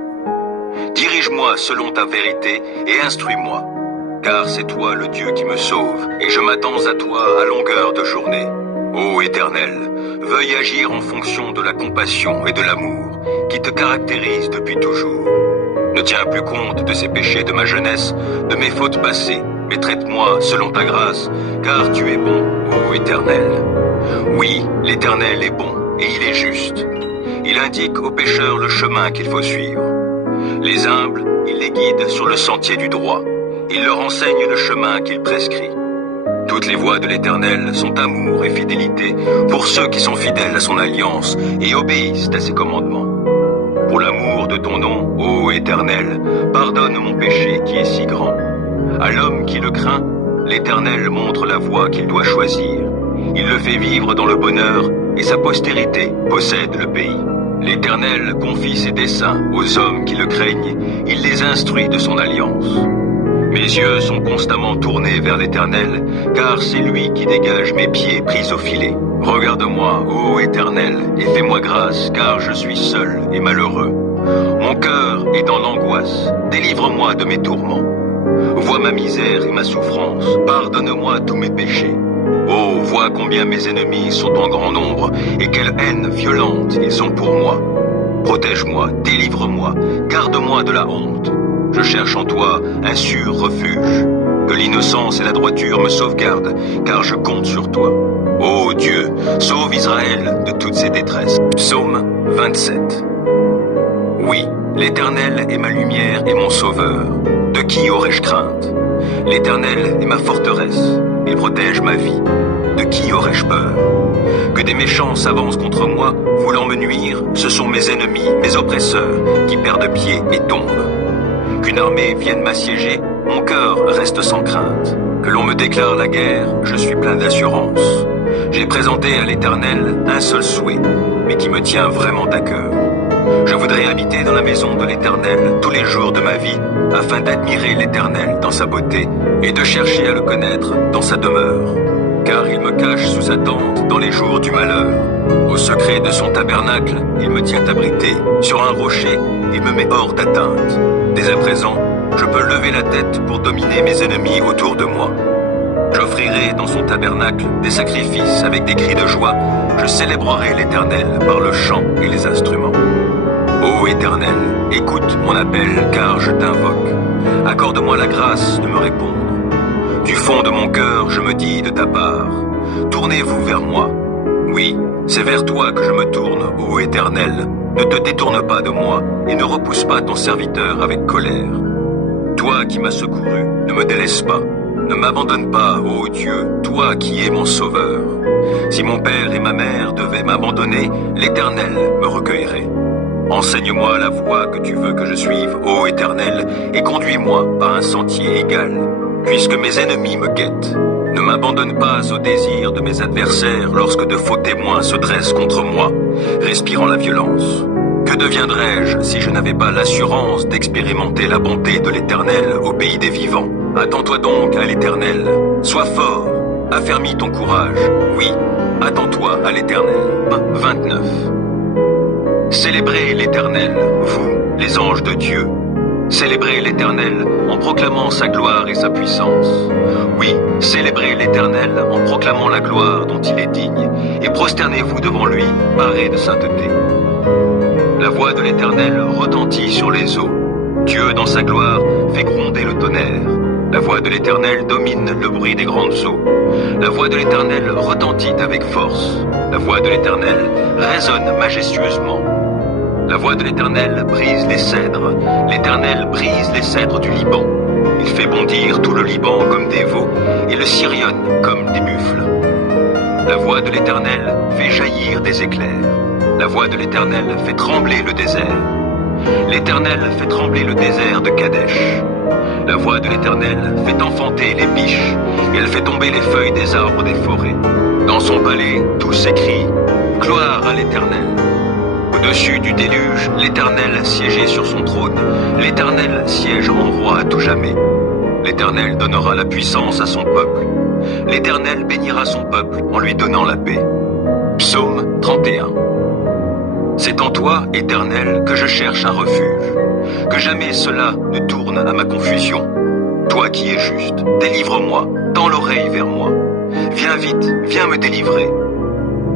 Dirige-moi selon ta vérité et instruis-moi, car c'est toi le Dieu qui me sauve, et je m'attends à toi à longueur de journée. Ô Éternel, veuille agir en fonction de la compassion et de l'amour qui te caractérisent depuis toujours. Ne tiens plus compte de ces péchés de ma jeunesse, de mes fautes passées, mais traite-moi selon ta grâce, car tu es bon, ô Éternel. Oui, l'Éternel est bon, et il est juste. Il indique aux pécheurs le chemin qu'il faut suivre. Les humbles, il les guide sur le sentier du droit. Il leur enseigne le chemin qu'il prescrit. Toutes les voies de l'Éternel sont amour et fidélité pour ceux qui sont fidèles à son alliance et obéissent à ses commandements. Pour l'amour de ton nom, ô Éternel, pardonne mon péché qui est si grand. À l'homme qui le craint, l'Éternel montre la voie qu'il doit choisir. Il le fait vivre dans le bonheur et sa postérité possède le pays. L'Éternel confie ses desseins aux hommes qui le craignent, il les instruit de son alliance. Mes yeux sont constamment tournés vers l'Éternel, car c'est lui qui dégage mes pieds pris au filet. Regarde-moi, ô Éternel, et fais-moi grâce, car je suis seul et malheureux. Mon cœur est dans l'angoisse, délivre-moi de mes tourments. Vois ma misère et ma souffrance, pardonne-moi tous mes péchés. Oh, vois combien mes ennemis sont en grand nombre, et quelle haine violente ils ont pour moi. Protège-moi, délivre-moi, garde-moi de la honte. Je cherche en toi un sûr refuge. Que l'innocence et la droiture me sauvegardent, car je compte sur toi. Ô Dieu, sauve Israël de toutes ses détresses. Psaume 27. Oui, l'Éternel est ma lumière et mon sauveur. De qui aurais-je crainte? L'Éternel est ma forteresse. Il protège ma vie. De qui aurais-je peur? Que des méchants s'avancent contre moi, voulant me nuire, ce sont mes ennemis, mes oppresseurs, qui perdent pied et tombent. Qu'une armée vienne m'assiéger, mon cœur reste sans crainte. Que l'on me déclare la guerre, je suis plein d'assurance. J'ai présenté à l'Éternel un seul souhait, mais qui me tient vraiment à cœur. Je voudrais habiter dans la maison de l'Éternel tous les jours de ma vie, afin d'admirer l'Éternel dans sa beauté et de chercher à le connaître dans sa demeure. Car il me cache sous sa tente dans les jours du malheur. Au secret de son tabernacle, il me tient abrité. Sur un rocher, il me met hors d'atteinte. Dès à présent, je peux lever la tête pour dominer mes ennemis autour de moi. J'offrirai dans son tabernacle des sacrifices avec des cris de joie. Je célébrerai l'Éternel par le chant et les instruments. Ô Éternel, écoute mon appel car je t'invoque. Accorde-moi la grâce de me répondre. Du fond de mon cœur, je me dis de ta part, tournez-vous vers moi. Oui, c'est vers toi que je me tourne, ô Éternel. Ne te détourne pas de moi et ne repousse pas ton serviteur avec colère. Toi qui m'as secouru, ne me délaisse pas. Ne m'abandonne pas, ô Dieu, toi qui es mon sauveur. Si mon père et ma mère devaient m'abandonner, l'Éternel me recueillerait. Enseigne-moi la voie que tu veux que je suive, ô Éternel, et conduis-moi par un sentier égal, puisque mes ennemis me guettent. Ne m'abandonne pas au désir de mes adversaires lorsque de faux témoins se dressent contre moi, respirant la violence. Que deviendrais-je si je n'avais pas l'assurance d'expérimenter la bonté de l'Éternel au pays des vivants? Attends-toi donc à l'Éternel. Sois fort, affermis ton courage. Oui, attends-toi à l'Éternel. 29. Célébrez l'Éternel, vous, les anges de Dieu. Célébrez l'Éternel en proclamant sa gloire et sa puissance. Oui, célébrez l'Éternel en proclamant la gloire dont il est digne, et prosternez-vous devant lui, parés de sainteté. La voix de l'Éternel retentit sur les eaux. Dieu, dans sa gloire, fait gronder le tonnerre. La voix de l'Éternel domine le bruit des grandes eaux. La voix de l'Éternel retentit avec force. La voix de l'Éternel résonne majestueusement. La voix de l'Éternel brise les cèdres. L'Éternel brise les cèdres du Liban. Il fait bondir tout le Liban comme des veaux et le Sirion comme des buffles. La voix de l'Éternel fait jaillir des éclairs. La voix de l'Éternel fait trembler le désert. L'Éternel fait trembler le désert de Kadesh. La voix de l'Éternel fait enfanter les biches, et elle fait tomber les feuilles des arbres des forêts. Dans son palais, tous s'écrient « Gloire à l'Éternel ». Au-dessus du déluge, l'Éternel siégeait sur son trône. L'Éternel siège en roi à tout jamais. L'Éternel donnera la puissance à son peuple. L'Éternel bénira son peuple en lui donnant la paix. Psaume 31. C'est en toi, Éternel, que je cherche un refuge. Que jamais cela ne tourne à ma confusion. Toi qui es juste, délivre-moi, tends l'oreille vers moi. Viens vite, viens me délivrer.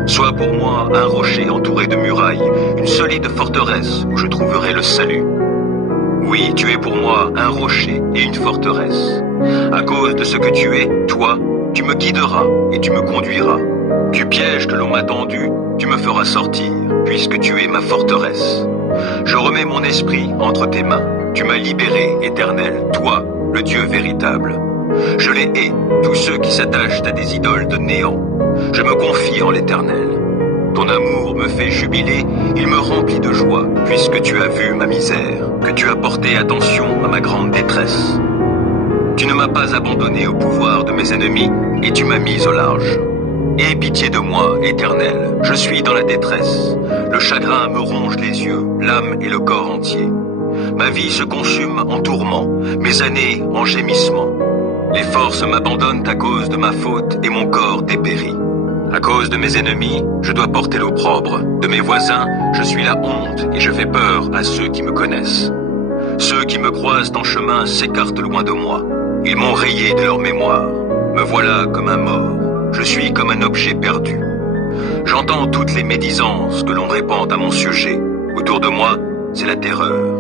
Sois pour moi un rocher entouré de murailles, une solide forteresse où je trouverai le salut. Oui, tu es pour moi un rocher et une forteresse. À cause de ce que tu es, toi, tu me guideras et tu me conduiras. Du piège que l'on m'a tendu, tu me feras sortir, puisque tu es ma forteresse. Je remets mon esprit entre tes mains. Tu m'as libéré, Éternel, toi, le Dieu véritable. Je les hais, tous ceux qui s'attachent à des idoles de néant. Je me confie en l'Éternel. Ton amour me fait jubiler, il me remplit de joie, puisque tu as vu ma misère, que tu as porté attention à ma grande détresse. Tu ne m'as pas abandonné au pouvoir de mes ennemis, et tu m'as mis au large. Aie pitié de moi, Éternel, je suis dans la détresse. Le chagrin me ronge les yeux, l'âme et le corps entier. Ma vie se consume en tourments, mes années en gémissements. Les forces m'abandonnent à cause de ma faute et mon corps dépérit. À cause de mes ennemis, je dois porter l'opprobre. De mes voisins, je suis la honte et je fais peur à ceux qui me connaissent. Ceux qui me croisent en chemin s'écartent loin de moi. Ils m'ont rayé de leur mémoire. Me voilà comme un mort. Je suis comme un objet perdu. J'entends toutes les médisances que l'on répand à mon sujet. Autour de moi, c'est la terreur.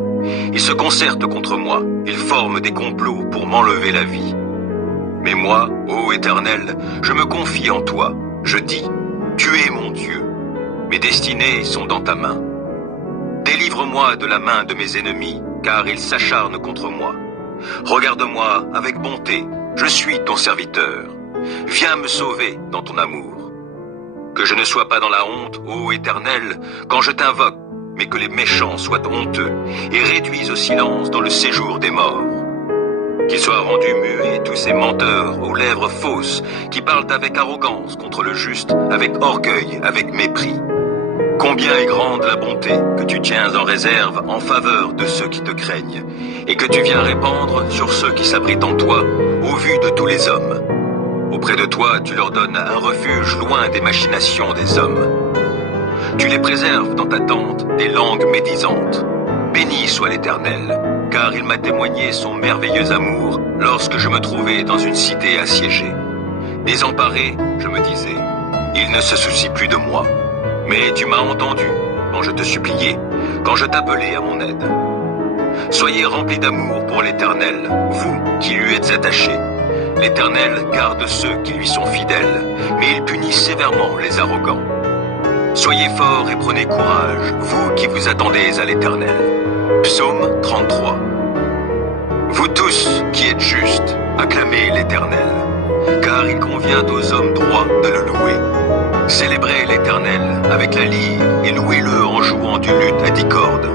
Ils se concertent contre moi. Ils forment des complots pour m'enlever la vie. Mais moi, ô Éternel, je me confie en toi. Je dis, tu es mon Dieu. Mes destinées sont dans ta main. Délivre-moi de la main de mes ennemis, car ils s'acharnent contre moi. Regarde-moi avec bonté, je suis ton serviteur. Viens me sauver dans ton amour. Que je ne sois pas dans la honte, ô Éternel, quand je t'invoque, mais que les méchants soient honteux et réduisent au silence dans le séjour des morts. Qu'ils soient rendus muets tous ces menteurs aux lèvres fausses qui parlent avec arrogance contre le juste, avec orgueil, avec mépris. Combien est grande la bonté que tu tiens en réserve en faveur de ceux qui te craignent et que tu viens répandre sur ceux qui s'abritent en toi au vu de tous les hommes. Auprès de toi, tu leur donnes un refuge loin des machinations des hommes. Tu les préserves dans ta tente des langues médisantes. Béni soit l'Éternel, car il m'a témoigné son merveilleux amour lorsque je me trouvais dans une cité assiégée. Désemparé, je me disais, il ne se soucie plus de moi. Mais tu m'as entendu quand je te suppliais, quand je t'appelais à mon aide. Soyez remplis d'amour pour l'Éternel, vous qui lui êtes attachés. L'Éternel garde ceux qui lui sont fidèles, mais il punit sévèrement les arrogants. Soyez forts et prenez courage, vous qui vous attendez à l'Éternel. Psaume 33. Vous tous qui êtes justes, acclamez l'Éternel, car il convient aux hommes droits de le louer. Célébrez l'Éternel avec la lyre et louez-le en jouant du luth à 10 cordes.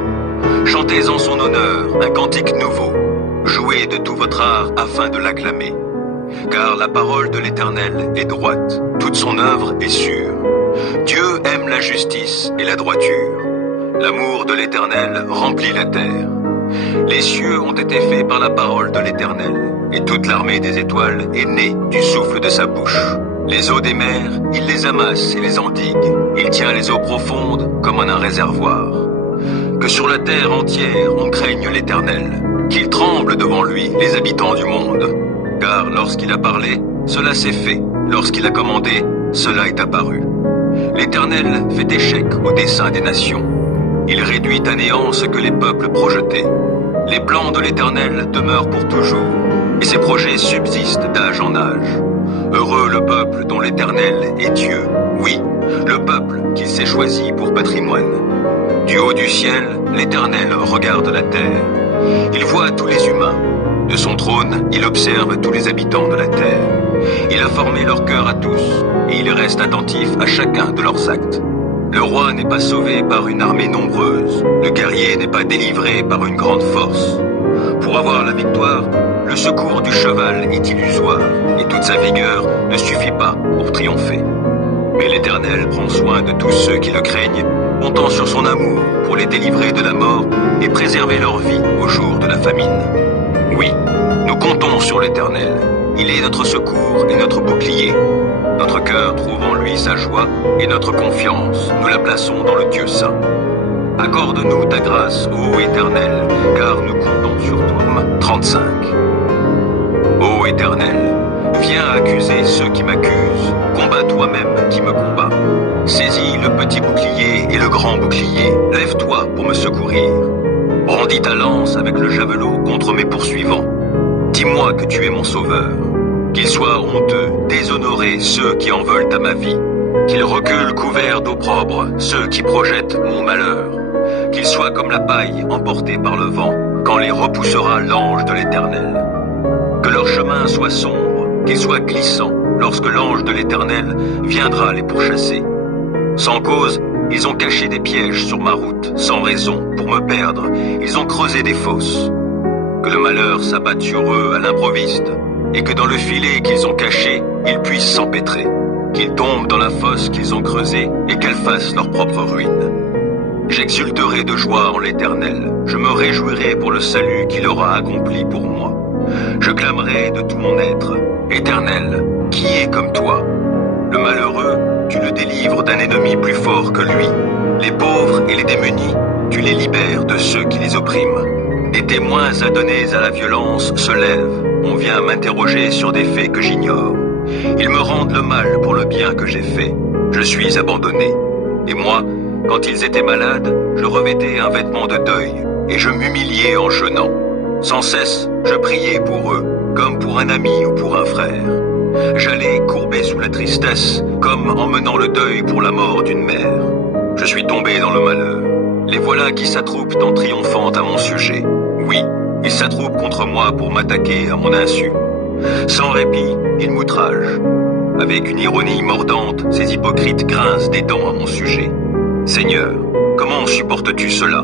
Chantez en son honneur un cantique nouveau. Jouez de tout votre art afin de l'acclamer. Car la parole de l'Éternel est droite, toute son œuvre est sûre. Dieu aime la justice et la droiture. L'amour de l'Éternel remplit la terre. Les cieux ont été faits par la parole de l'Éternel, et toute l'armée des étoiles est née du souffle de sa bouche. Les eaux des mers, il les amasse et les endigue. Il tient les eaux profondes comme en un réservoir. Que sur la terre entière on craigne l'Éternel, qu'il tremble devant lui les habitants du monde. Car lorsqu'il a parlé, cela s'est fait. Lorsqu'il a commandé, cela est apparu. L'Éternel fait échec au dessein des nations. Il réduit à néant ce que les peuples projetaient. Les plans de l'Éternel demeurent pour toujours, et ses projets subsistent d'âge en âge. Heureux le peuple dont l'Éternel est Dieu, oui, le peuple qu'il s'est choisi pour patrimoine. Du haut du ciel, l'Éternel regarde la terre. Il voit tous les humains. De son trône, il observe tous les habitants de la terre. Il a formé leur cœur à tous, et il reste attentif à chacun de leurs actes. Le roi n'est pas sauvé par une armée nombreuse, le guerrier n'est pas délivré par une grande force. Pour avoir la victoire, le secours du cheval est illusoire, et toute sa vigueur ne suffit pas pour triompher. Mais l'Éternel prend soin de tous ceux qui le craignent, comptant sur son amour pour les délivrer de la mort et préserver leur vie au jour de la famine. Oui, nous comptons sur l'Éternel. Il est notre secours et notre bouclier. Notre cœur trouve en lui sa joie et notre confiance, nous la plaçons dans le Dieu saint. Accorde-nous ta grâce, ô Éternel, car nous comptons sur toi. 35. Ô Éternel, viens accuser ceux qui m'accusent, combat toi-même qui me combat. Saisis le petit bouclier et le grand bouclier, lève-toi pour me secourir. Brandis ta lance avec le javelot contre mes poursuivants. Dis-moi que tu es mon sauveur. Qu'ils soient honteux, déshonorés ceux qui en veulent à ma vie. Qu'ils reculent couverts d'opprobre ceux qui projettent mon malheur. Qu'ils soient comme la paille emportée par le vent, quand les repoussera l'ange de l'Éternel. Que leur chemin soit sombre, qu'il soit glissant, lorsque l'ange de l'Éternel viendra les pourchasser. Sans cause, ils ont caché des pièges sur ma route, sans raison, pour me perdre, ils ont creusé des fosses. Que le malheur s'abatte sur eux à l'improviste, et que dans le filet qu'ils ont caché, ils puissent s'empêtrer, qu'ils tombent dans la fosse qu'ils ont creusée, et qu'elle fasse leur propre ruine. J'exulterai de joie en l'Éternel, je me réjouirai pour le salut qu'il aura accompli pour moi. Je clamerai de tout mon être, Éternel, qui est comme toi? Le malheureux, tu le délivres d'un ennemi plus fort que lui. Les pauvres et les démunis, tu les libères de ceux qui les oppriment. Des témoins adonnés à la violence se lèvent. On vient m'interroger sur des faits que j'ignore. Ils me rendent le mal pour le bien que j'ai fait. Je suis abandonné. Et moi, quand ils étaient malades, je revêtais un vêtement de deuil, et je m'humiliais en jeûnant. Sans cesse, je priais pour eux, comme pour un ami ou pour un frère. J'allais courbé sous la tristesse, comme en menant le deuil pour la mort d'une mère. Je suis tombé dans le malheur. Les voilà qui s'attroupent en triomphant à mon sujet. Oui, ils s'attroupent contre moi pour m'attaquer à mon insu. Sans répit, ils m'outragent. Avec une ironie mordante, ces hypocrites grincent des dents à mon sujet. Seigneur, comment supportes-tu cela?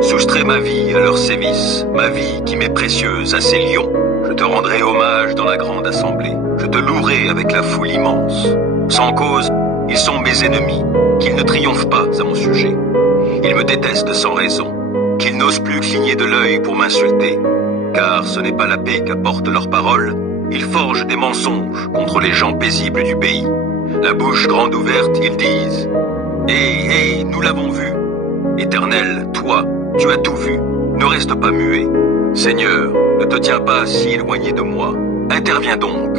Soustrais ma vie à leurs sévices, ma vie qui m'est précieuse à ces lions. Je te rendrai hommage dans la grande assemblée. Je te louerai avec la foule immense. Sans cause, ils sont mes ennemis, qu'ils ne triomphent pas à mon sujet. Ils me détestent sans raison, qu'ils n'osent plus cligner de l'œil pour m'insulter. Car ce n'est pas la paix qu'apportent leurs paroles. Ils forgent des mensonges contre les gens paisibles du pays. La bouche grande ouverte, ils disent: Hé, nous l'avons vu. Éternel, toi, tu as tout vu. Ne reste pas muet. Seigneur, ne te tiens pas si éloigné de moi. Interviens donc.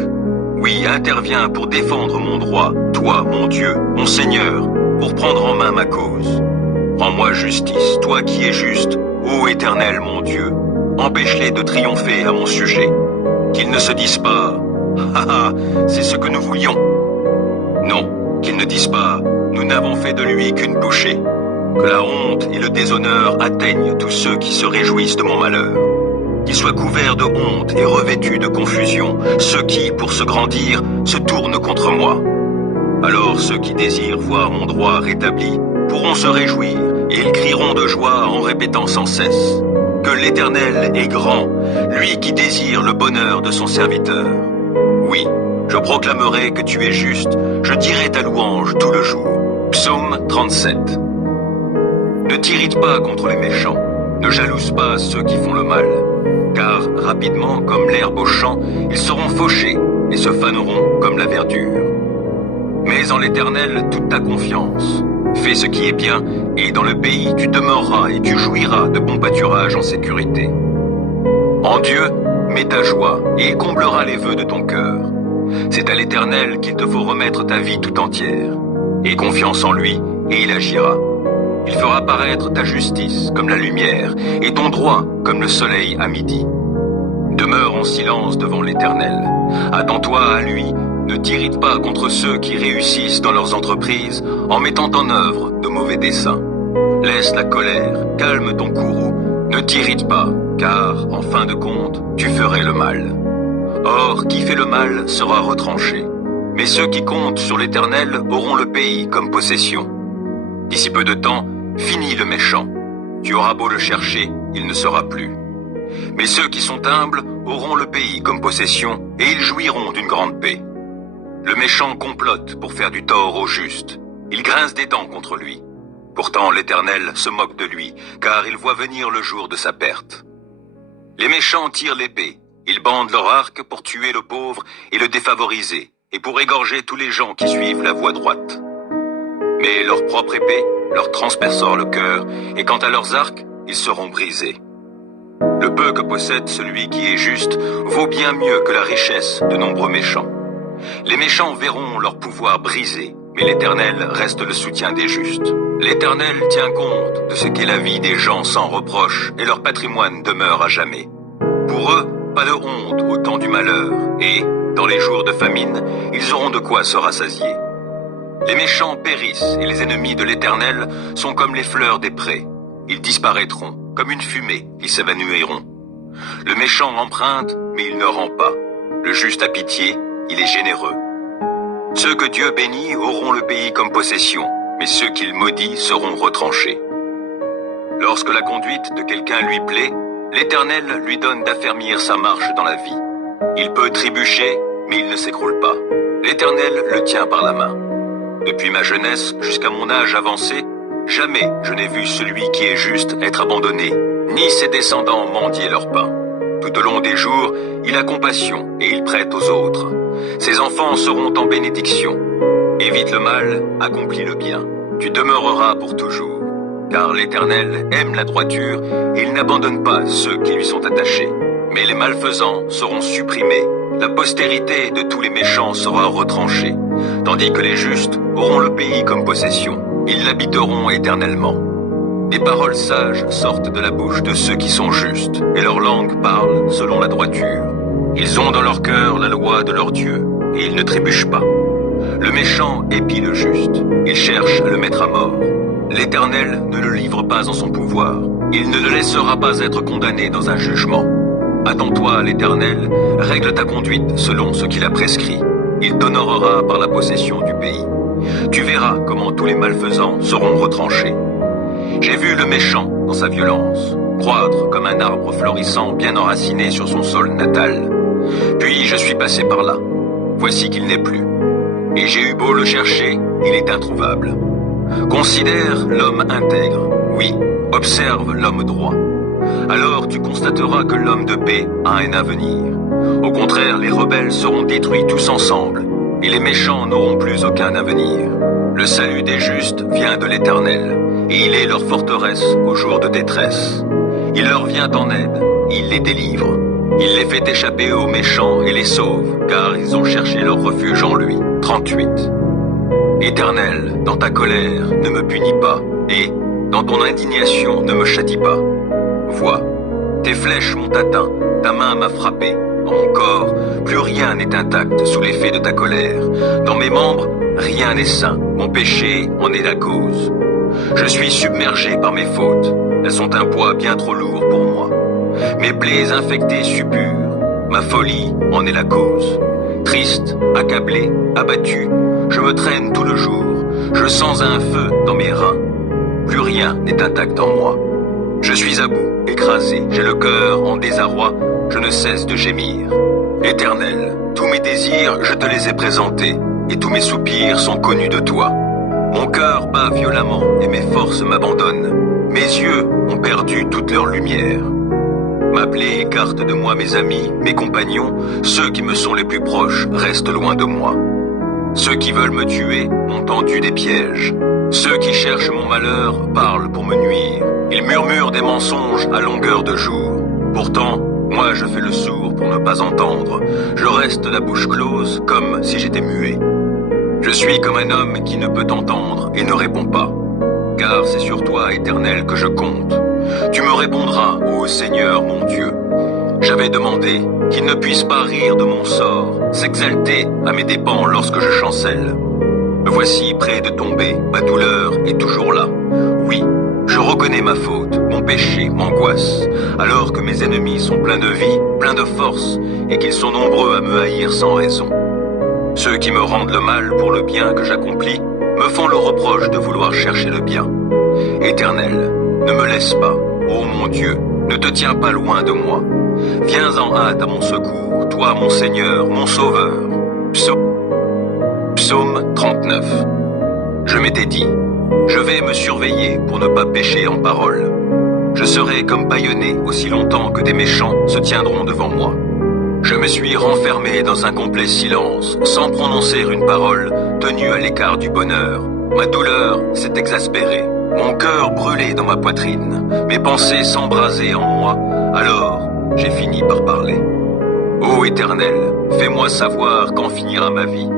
Oui, interviens pour défendre mon droit, toi, mon Dieu, mon Seigneur, pour prendre en main ma cause. Rends-moi justice, toi qui es juste, ô Éternel, mon Dieu. Empêche-les de triompher à mon sujet. Qu'ils ne se disent pas: Ah, c'est ce que nous voulions. Non, qu'ils ne disent pas: nous n'avons fait de lui qu'une bouchée. Que la honte et le déshonneur atteignent tous ceux qui se réjouissent de mon malheur. Qu'ils soient couverts de honte et revêtus de confusion, ceux qui, pour se grandir, se tournent contre moi. Alors ceux qui désirent voir mon droit rétabli pourront se réjouir, et ils crieront de joie en répétant sans cesse: que l'Éternel est grand, lui qui désire le bonheur de son serviteur. Oui, je proclamerai que tu es juste, je dirai ta louange tout le jour. Psaume 37. Ne t'irrite pas contre les méchants, ne jalouse pas ceux qui font le mal, car rapidement, comme l'herbe au champ, ils seront fauchés et se faneront comme la verdure. Mets en l'Éternel toute ta confiance. Fais ce qui est bien, et dans le pays tu demeureras et tu jouiras de bon pâturage en sécurité. En Dieu, mets ta joie, et il comblera les vœux de ton cœur. C'est à l'Éternel qu'il te faut remettre ta vie tout entière. Aie confiance en lui, et il agira. Il fera paraître ta justice comme la lumière, et ton droit comme le soleil à midi. Demeure en silence devant l'Éternel. Attends-toi à lui, ne t'irrite pas contre ceux qui réussissent dans leurs entreprises en mettant en œuvre de mauvais desseins. Laisse la colère, calme ton courroux, ne t'irrite pas, car, en fin de compte, tu ferais le mal. Or, qui fait le mal sera retranché. Mais ceux qui comptent sur l'Éternel auront le pays comme possession. D'ici peu de temps, fini le méchant. Tu auras beau le chercher, il ne sera plus. Mais ceux qui sont humbles auront le pays comme possession, et ils jouiront d'une grande paix. Le méchant complote pour faire du tort au juste. Il grince des dents contre lui. Pourtant l'Éternel se moque de lui, car il voit venir le jour de sa perte. Les méchants tirent l'épée. Ils bandent leur arc pour tuer le pauvre et le défavoriser, et pour égorger tous les gens qui suivent la voie droite. Mais leur propre épée leur transpercera le cœur, et quant à leurs arcs, ils seront brisés. Le peu que possède celui qui est juste vaut bien mieux que la richesse de nombreux méchants. Les méchants verront leur pouvoir brisé, mais l'Éternel reste le soutien des justes. L'Éternel tient compte de ce qu'est la vie des gens sans reproche, et leur patrimoine demeure à jamais. Pour eux, pas de honte au temps du malheur, et, dans les jours de famine, ils auront de quoi se rassasier. Les méchants périssent, et les ennemis de l'Éternel sont comme les fleurs des prés. Ils disparaîtront. comme une fumée, ils s'évanouiront. Le méchant emprunte, mais il ne rend pas. Le juste a pitié, il est généreux. Ceux que Dieu bénit auront le pays comme possession, mais ceux qu'il maudit seront retranchés. Lorsque la conduite de quelqu'un lui plaît, l'Éternel lui donne d'affermir sa marche dans la vie. Il peut trébucher, mais il ne s'écroule pas. L'Éternel le tient par la main. Depuis ma jeunesse jusqu'à mon âge avancé, jamais je n'ai vu celui qui est juste être abandonné, ni ses descendants mendier leur pain. Tout au long des jours, il a compassion et il prête aux autres. Ses enfants seront en bénédiction. Évite le mal, accomplis le bien. Tu demeureras pour toujours. Car l'Éternel aime la droiture et il n'abandonne pas ceux qui lui sont attachés. Mais les malfaisants seront supprimés. La postérité de tous les méchants sera retranchée, tandis que les justes auront le pays comme possession. Ils l'habiteront éternellement. Des paroles sages sortent de la bouche de ceux qui sont justes, et leur langue parle selon la droiture. Ils ont dans leur cœur la loi de leur Dieu, et ils ne trébuchent pas. Le méchant épie le juste, il cherche à le mettre à mort. L'Éternel ne le livre pas en son pouvoir, il ne le laissera pas être condamné dans un jugement. Attends-toi à l'Éternel, règle ta conduite selon ce qu'il a prescrit. Il t'honorera par la possession du pays. Tu verras comment tous les malfaisants seront retranchés. J'ai vu le méchant dans sa violence, croître comme un arbre florissant bien enraciné sur son sol natal. Puis je suis passé par là. Voici qu'il n'est plus. Et j'ai eu beau le chercher, il est introuvable. Considère l'homme intègre, oui, observe l'homme droit. Alors tu constateras que l'homme de paix a un avenir. Au contraire, les rebelles seront détruits tous ensemble, et les méchants n'auront plus aucun avenir. Le salut des justes vient de l'Éternel, et il est leur forteresse au jour de détresse. Il leur vient en aide, il les délivre. Il les fait échapper aux méchants et les sauve, car ils ont cherché leur refuge en lui. 38. Éternel, dans ta colère, ne me punis pas, et, dans ton indignation, ne me châtie pas. Vois, tes flèches m'ont atteint, ta main m'a frappé. Dans mon corps, plus rien n'est intact sous l'effet de ta colère. Dans mes membres, rien n'est sain, mon péché en est la cause. Je suis submergé par mes fautes, elles sont un poids bien trop lourd pour moi. Mes plaies infectées suppurent, ma folie en est la cause. Triste, accablé, abattu, je me traîne tout le jour, je sens un feu dans mes reins. Plus rien n'est intact en moi. Je suis à bout, écrasé, j'ai le cœur en désarroi, je ne cesse de gémir. Éternel, tous mes désirs, je te les ai présentés, et tous mes soupirs sont connus de toi. Mon cœur bat violemment et mes forces m'abandonnent. Mes yeux ont perdu toute leur lumière. Ma plaie écarte de moi mes amis, mes compagnons, ceux qui me sont les plus proches restent loin de moi. Ceux qui veulent me tuer m'ont tendu des pièges. Ceux qui cherchent mon malheur parlent pour me nuire. Ils murmurent des mensonges à longueur de jour. Pourtant, moi je fais le sourd pour ne pas entendre. Je reste la bouche close comme si j'étais muet. Je suis comme un homme qui ne peut entendre et ne répond pas. Car c'est sur toi, Éternel, que je compte. Tu me répondras, ô Seigneur mon Dieu. J'avais demandé qu'il ne puisse pas rire de mon sort, s'exalter à mes dépens lorsque je chancelle. Me voici près de tomber, ma douleur est toujours là. Oui, je reconnais ma faute, mon péché m'angoisse, alors que mes ennemis sont pleins de vie, pleins de force, et qu'ils sont nombreux à me haïr sans raison. Ceux qui me rendent le mal pour le bien que j'accomplis me font le reproche de vouloir chercher le bien. Éternel, ne me laisse pas, ô mon Dieu, ne te tiens pas loin de moi. Viens en hâte à mon secours, toi mon Seigneur, mon Sauveur. Psaume 39. Je m'étais dit, je vais me surveiller pour ne pas pécher en parole. Je serai comme bâillonné aussi longtemps que des méchants se tiendront devant moi. Je me suis renfermé dans un complet silence, sans prononcer une parole, tenu à l'écart du bonheur. Ma douleur s'est exaspérée, mon cœur brûlait dans ma poitrine, mes pensées s'embrasaient en moi, alors j'ai fini par parler. Ô Éternel, fais-moi savoir quand finira ma vie.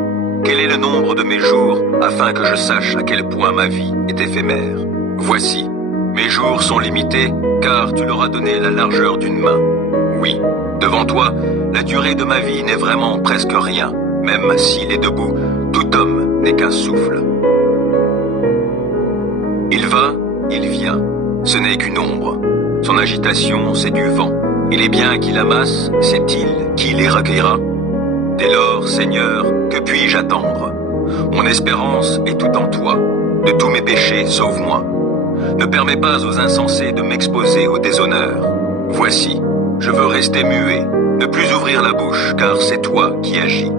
Quel est le nombre de mes jours, afin que je sache à quel point ma vie est éphémère. Voici, mes jours sont limités, car tu leur as donné la largeur d'une main. Oui, devant toi, la durée de ma vie n'est vraiment presque rien, même s'il est debout, tout homme n'est qu'un souffle. Il va, il vient, ce n'est qu'une ombre. Son agitation, c'est du vent. Et les biens qu'il amasse, c'est-il qui les recueillera? Dès lors, Seigneur, que puis-je attendre? Mon espérance est tout en toi. De tous mes péchés, sauve-moi. Ne permets pas aux insensés de m'exposer au déshonneur. Voici, je veux rester muet, ne plus ouvrir la bouche, car c'est toi qui agis.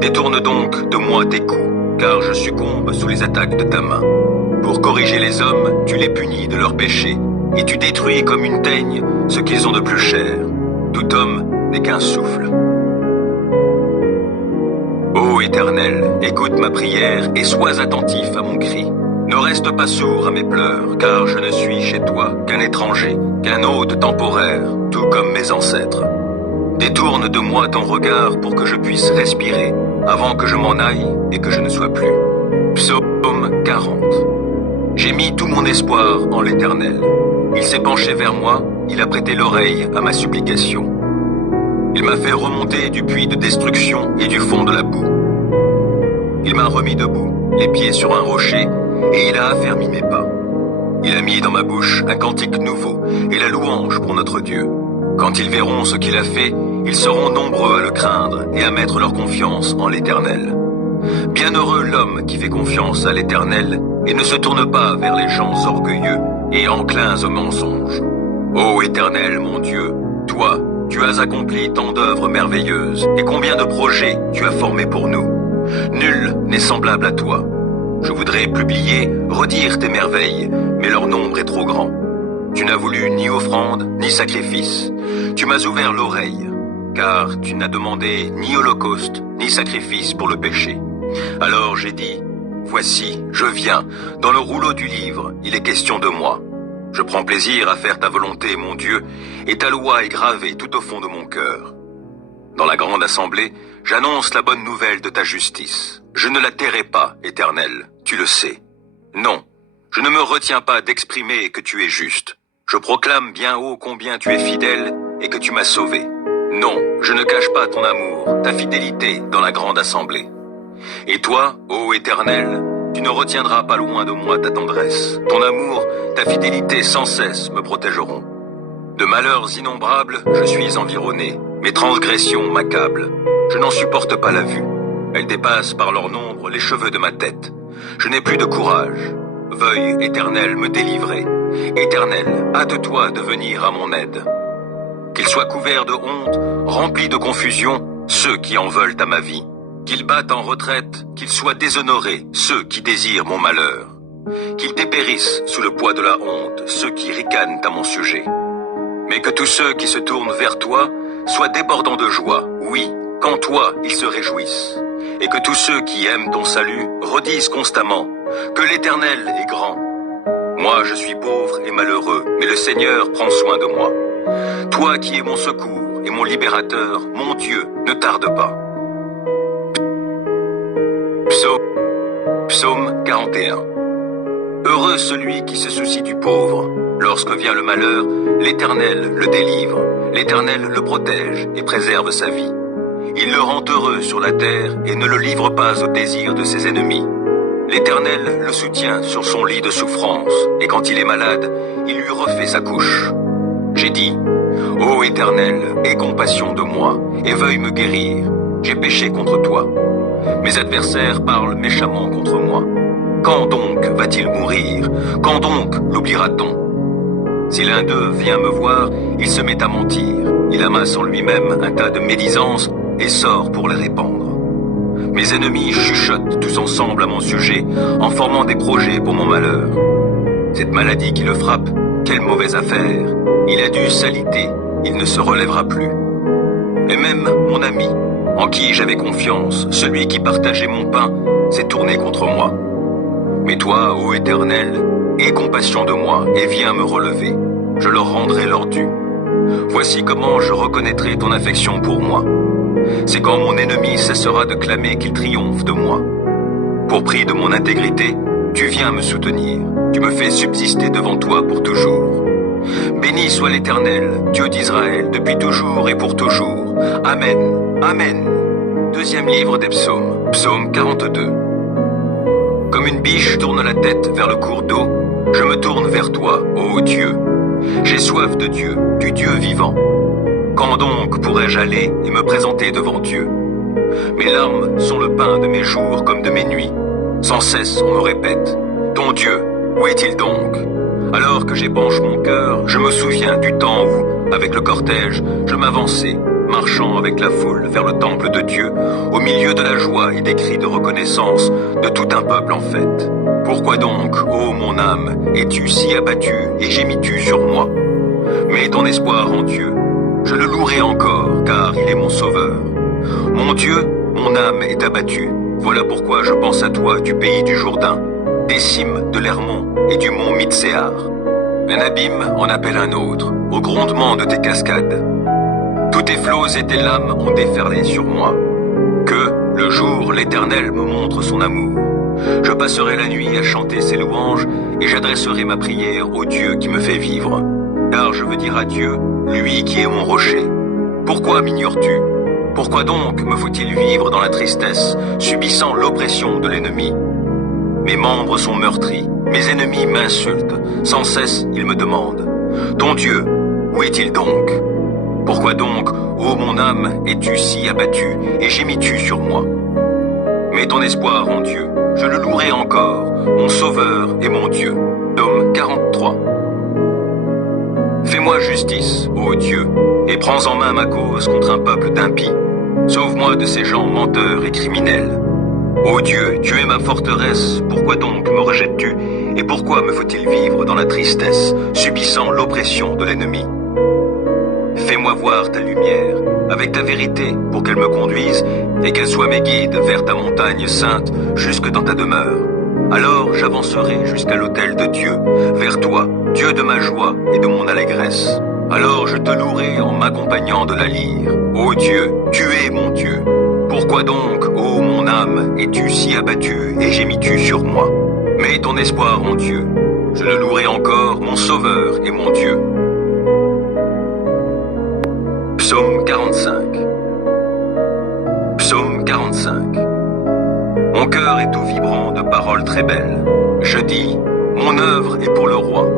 Détourne donc de moi tes coups, car je succombe sous les attaques de ta main. Pour corriger les hommes, tu les punis de leurs péchés, et tu détruis comme une teigne ce qu'ils ont de plus cher. Tout homme n'est qu'un souffle. Ô Éternel, écoute ma prière et sois attentif à mon cri. Ne reste pas sourd à mes pleurs, car je ne suis chez toi qu'un étranger, qu'un hôte temporaire, tout comme mes ancêtres. Détourne de moi ton regard pour que je puisse respirer, avant que je m'en aille et que je ne sois plus. Psaume 40. J'ai mis tout mon espoir en l'Éternel. Il s'est penché vers moi, il a prêté l'oreille à ma supplication. Il m'a fait remonter du puits de destruction et du fond de la boue. Il m'a remis debout, les pieds sur un rocher, et il a affermi mes pas. Il a mis dans ma bouche un cantique nouveau et la louange pour notre Dieu. Quand ils verront ce qu'il a fait, ils seront nombreux à le craindre et à mettre leur confiance en l'Éternel. Bienheureux l'homme qui fait confiance à l'Éternel et ne se tourne pas vers les gens orgueilleux et enclins au mensonge. Ô Éternel, mon Dieu, toi, tu as accompli tant d'œuvres merveilleuses et combien de projets tu as formés pour nous. Nul n'est semblable à toi. Je voudrais publier, redire tes merveilles, mais leur nombre est trop grand. Tu n'as voulu ni offrande, ni sacrifice. Tu m'as ouvert l'oreille, car tu n'as demandé ni holocauste, ni sacrifice pour le péché. Alors j'ai dit, voici, je viens, dans le rouleau du livre, il est question de moi. Je prends plaisir à faire ta volonté, mon Dieu, et ta loi est gravée tout au fond de mon cœur. Dans la grande assemblée, j'annonce la bonne nouvelle de ta justice. Je ne la tairai pas, Éternel, tu le sais. Non, je ne me retiens pas d'exprimer que tu es juste. Je proclame bien haut combien tu es fidèle et que tu m'as sauvé. Non, je ne cache pas ton amour, ta fidélité dans la grande assemblée. Et toi, ô Éternel, tu ne retiendras pas loin de moi ta tendresse. Ton amour, ta fidélité sans cesse me protégeront. De malheurs innombrables, je suis environné. Mes transgressions m'accablent. Je n'en supporte pas la vue. Elles dépassent par leur nombre les cheveux de ma tête. Je n'ai plus de courage. Veuille, Éternel, me délivrer. Éternel, hâte-toi de venir à mon aide. Qu'ils soient couverts de honte, remplis de confusion, ceux qui en veulent à ma vie. Qu'ils battent en retraite, qu'ils soient déshonorés, ceux qui désirent mon malheur. Qu'ils dépérissent sous le poids de la honte, ceux qui ricanent à mon sujet. Mais que tous ceux qui se tournent vers toi soient débordants de joie, oui, qu'en toi ils se réjouissent. Et que tous ceux qui aiment ton salut redisent constamment que l'Éternel est grand. Moi je suis pauvre et malheureux, mais le Seigneur prend soin de moi. Toi qui es mon secours et mon libérateur, mon Dieu, ne tarde pas. Psaume 41. Heureux celui qui se soucie du pauvre. Lorsque vient le malheur, l'Éternel le délivre. L'Éternel le protège et préserve sa vie. Il le rend heureux sur la terre et ne le livre pas au désir de ses ennemis. L'Éternel le soutient sur son lit de souffrance, et quand il est malade, il lui refait sa couche. J'ai dit, ô Éternel, aie compassion de moi, et veuille me guérir. J'ai péché contre toi. Mes adversaires parlent méchamment contre moi. Quand donc va-t-il mourir? Quand donc l'oubliera-t-on? Si l'un d'eux vient me voir, il se met à mentir. Il amasse en lui-même un tas de médisances et sort pour les répandre. Mes ennemis chuchotent tous ensemble à mon sujet en formant des projets pour mon malheur. Cette maladie qui le frappe, quelle mauvaise affaire. Il a dû s'aliter, il ne se relèvera plus. Et même mon ami, en qui j'avais confiance, celui qui partageait mon pain, s'est tourné contre moi. Mais toi, ô Éternel, aie compassion de moi et viens me relever. Je leur rendrai leur dû. Voici comment je reconnaîtrai ton affection pour moi. C'est quand mon ennemi cessera de clamer qu'il triomphe de moi. Pour prix de mon intégrité, tu viens me soutenir. Tu me fais subsister devant toi pour toujours. Béni soit l'Éternel, Dieu d'Israël, depuis toujours et pour toujours. Amen. Amen. Deuxième livre des psaumes, psaume 42. Comme une biche tourne la tête vers le cours d'eau, je me tourne vers toi, ô Dieu. J'ai soif de Dieu, du Dieu vivant. Quand donc pourrais-je aller et me présenter devant Dieu? Mes larmes sont le pain de mes jours comme de mes nuits. Sans cesse on me répète, ton Dieu, où est-il donc? Alors que j'épanche mon cœur, je me souviens du temps où, avec le cortège, je m'avançais, marchant avec la foule vers le temple de Dieu, au milieu de la joie et des cris de reconnaissance de tout un peuple en fête. Pourquoi donc, ô mon âme, es-tu si abattue et gémis-tu sur moi? Mets ton espoir en Dieu, je le louerai encore, car il est mon sauveur. Mon Dieu, mon âme est abattue, voilà pourquoi je pense à toi du pays du Jourdain, des cimes de l'Hermon et du mont Mitséar. Un abîme en appelle un autre, au grondement de tes cascades. Tous tes flots et tes lames ont déferlé sur moi. Que, le jour, l'Éternel me montre son amour. Je passerai la nuit à chanter ses louanges et j'adresserai ma prière au Dieu qui me fait vivre. Car je veux dire à Dieu, lui qui est mon rocher. Pourquoi m'ignores-tu? Pourquoi donc me faut-il vivre dans la tristesse, subissant l'oppression de l'ennemi? Mes membres sont meurtris, mes ennemis m'insultent, sans cesse ils me demandent, ton Dieu, où est-il donc? Pourquoi donc, ô mon âme, es-tu si abattue et gémis-tu sur moi? Mets ton espoir en Dieu, je le louerai encore, mon sauveur et mon Dieu. Psaume 43. Fais-moi justice, ô Dieu, et prends en main ma cause contre un peuple d'impies. Sauve-moi de ces gens menteurs et criminels. Ô Dieu, tu es ma forteresse, pourquoi donc me rejettes-tu? Et pourquoi me faut-il vivre dans la tristesse, subissant l'oppression de l'ennemi? Fais-moi voir ta lumière, avec ta vérité, pour qu'elle me conduise, et qu'elle soit mes guides vers ta montagne sainte, jusque dans ta demeure. Alors j'avancerai jusqu'à l'autel de Dieu, vers toi, Dieu de ma joie et de mon allégresse. Alors je te louerai en m'accompagnant de la lyre. Ô Dieu, tu es mon Dieu. Pourquoi donc, ô mon âme, es-tu si abattue et gémis-tu sur moi? Mets ton espoir en Dieu. Je le louerai encore, mon sauveur et mon Dieu. Psaume 45. Psaume 45. Mon cœur est tout vibrant de paroles très belles. Je dis, mon œuvre est pour le roi.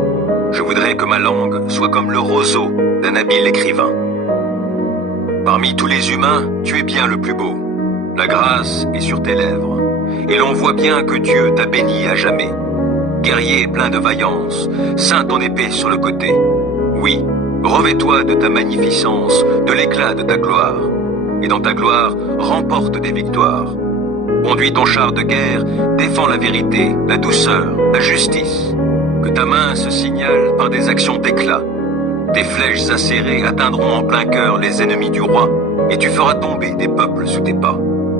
Je voudrais que ma langue soit comme le roseau d'un habile écrivain. Parmi tous les humains, tu es bien le plus beau. La grâce est sur tes lèvres, et l'on voit bien que Dieu t'a béni à jamais. Guerrier plein de vaillance, ceins ton épée sur le côté. Oui, revêt-toi de ta magnificence, de l'éclat de ta gloire, et dans ta gloire, remporte des victoires. Conduis ton char de guerre, défends la vérité, la douceur, la justice. Que ta main se signale par des actions d'éclat. Tes flèches acérées atteindront en plein cœur les ennemis du roi, et tu feras tomber des peuples sous tes pas.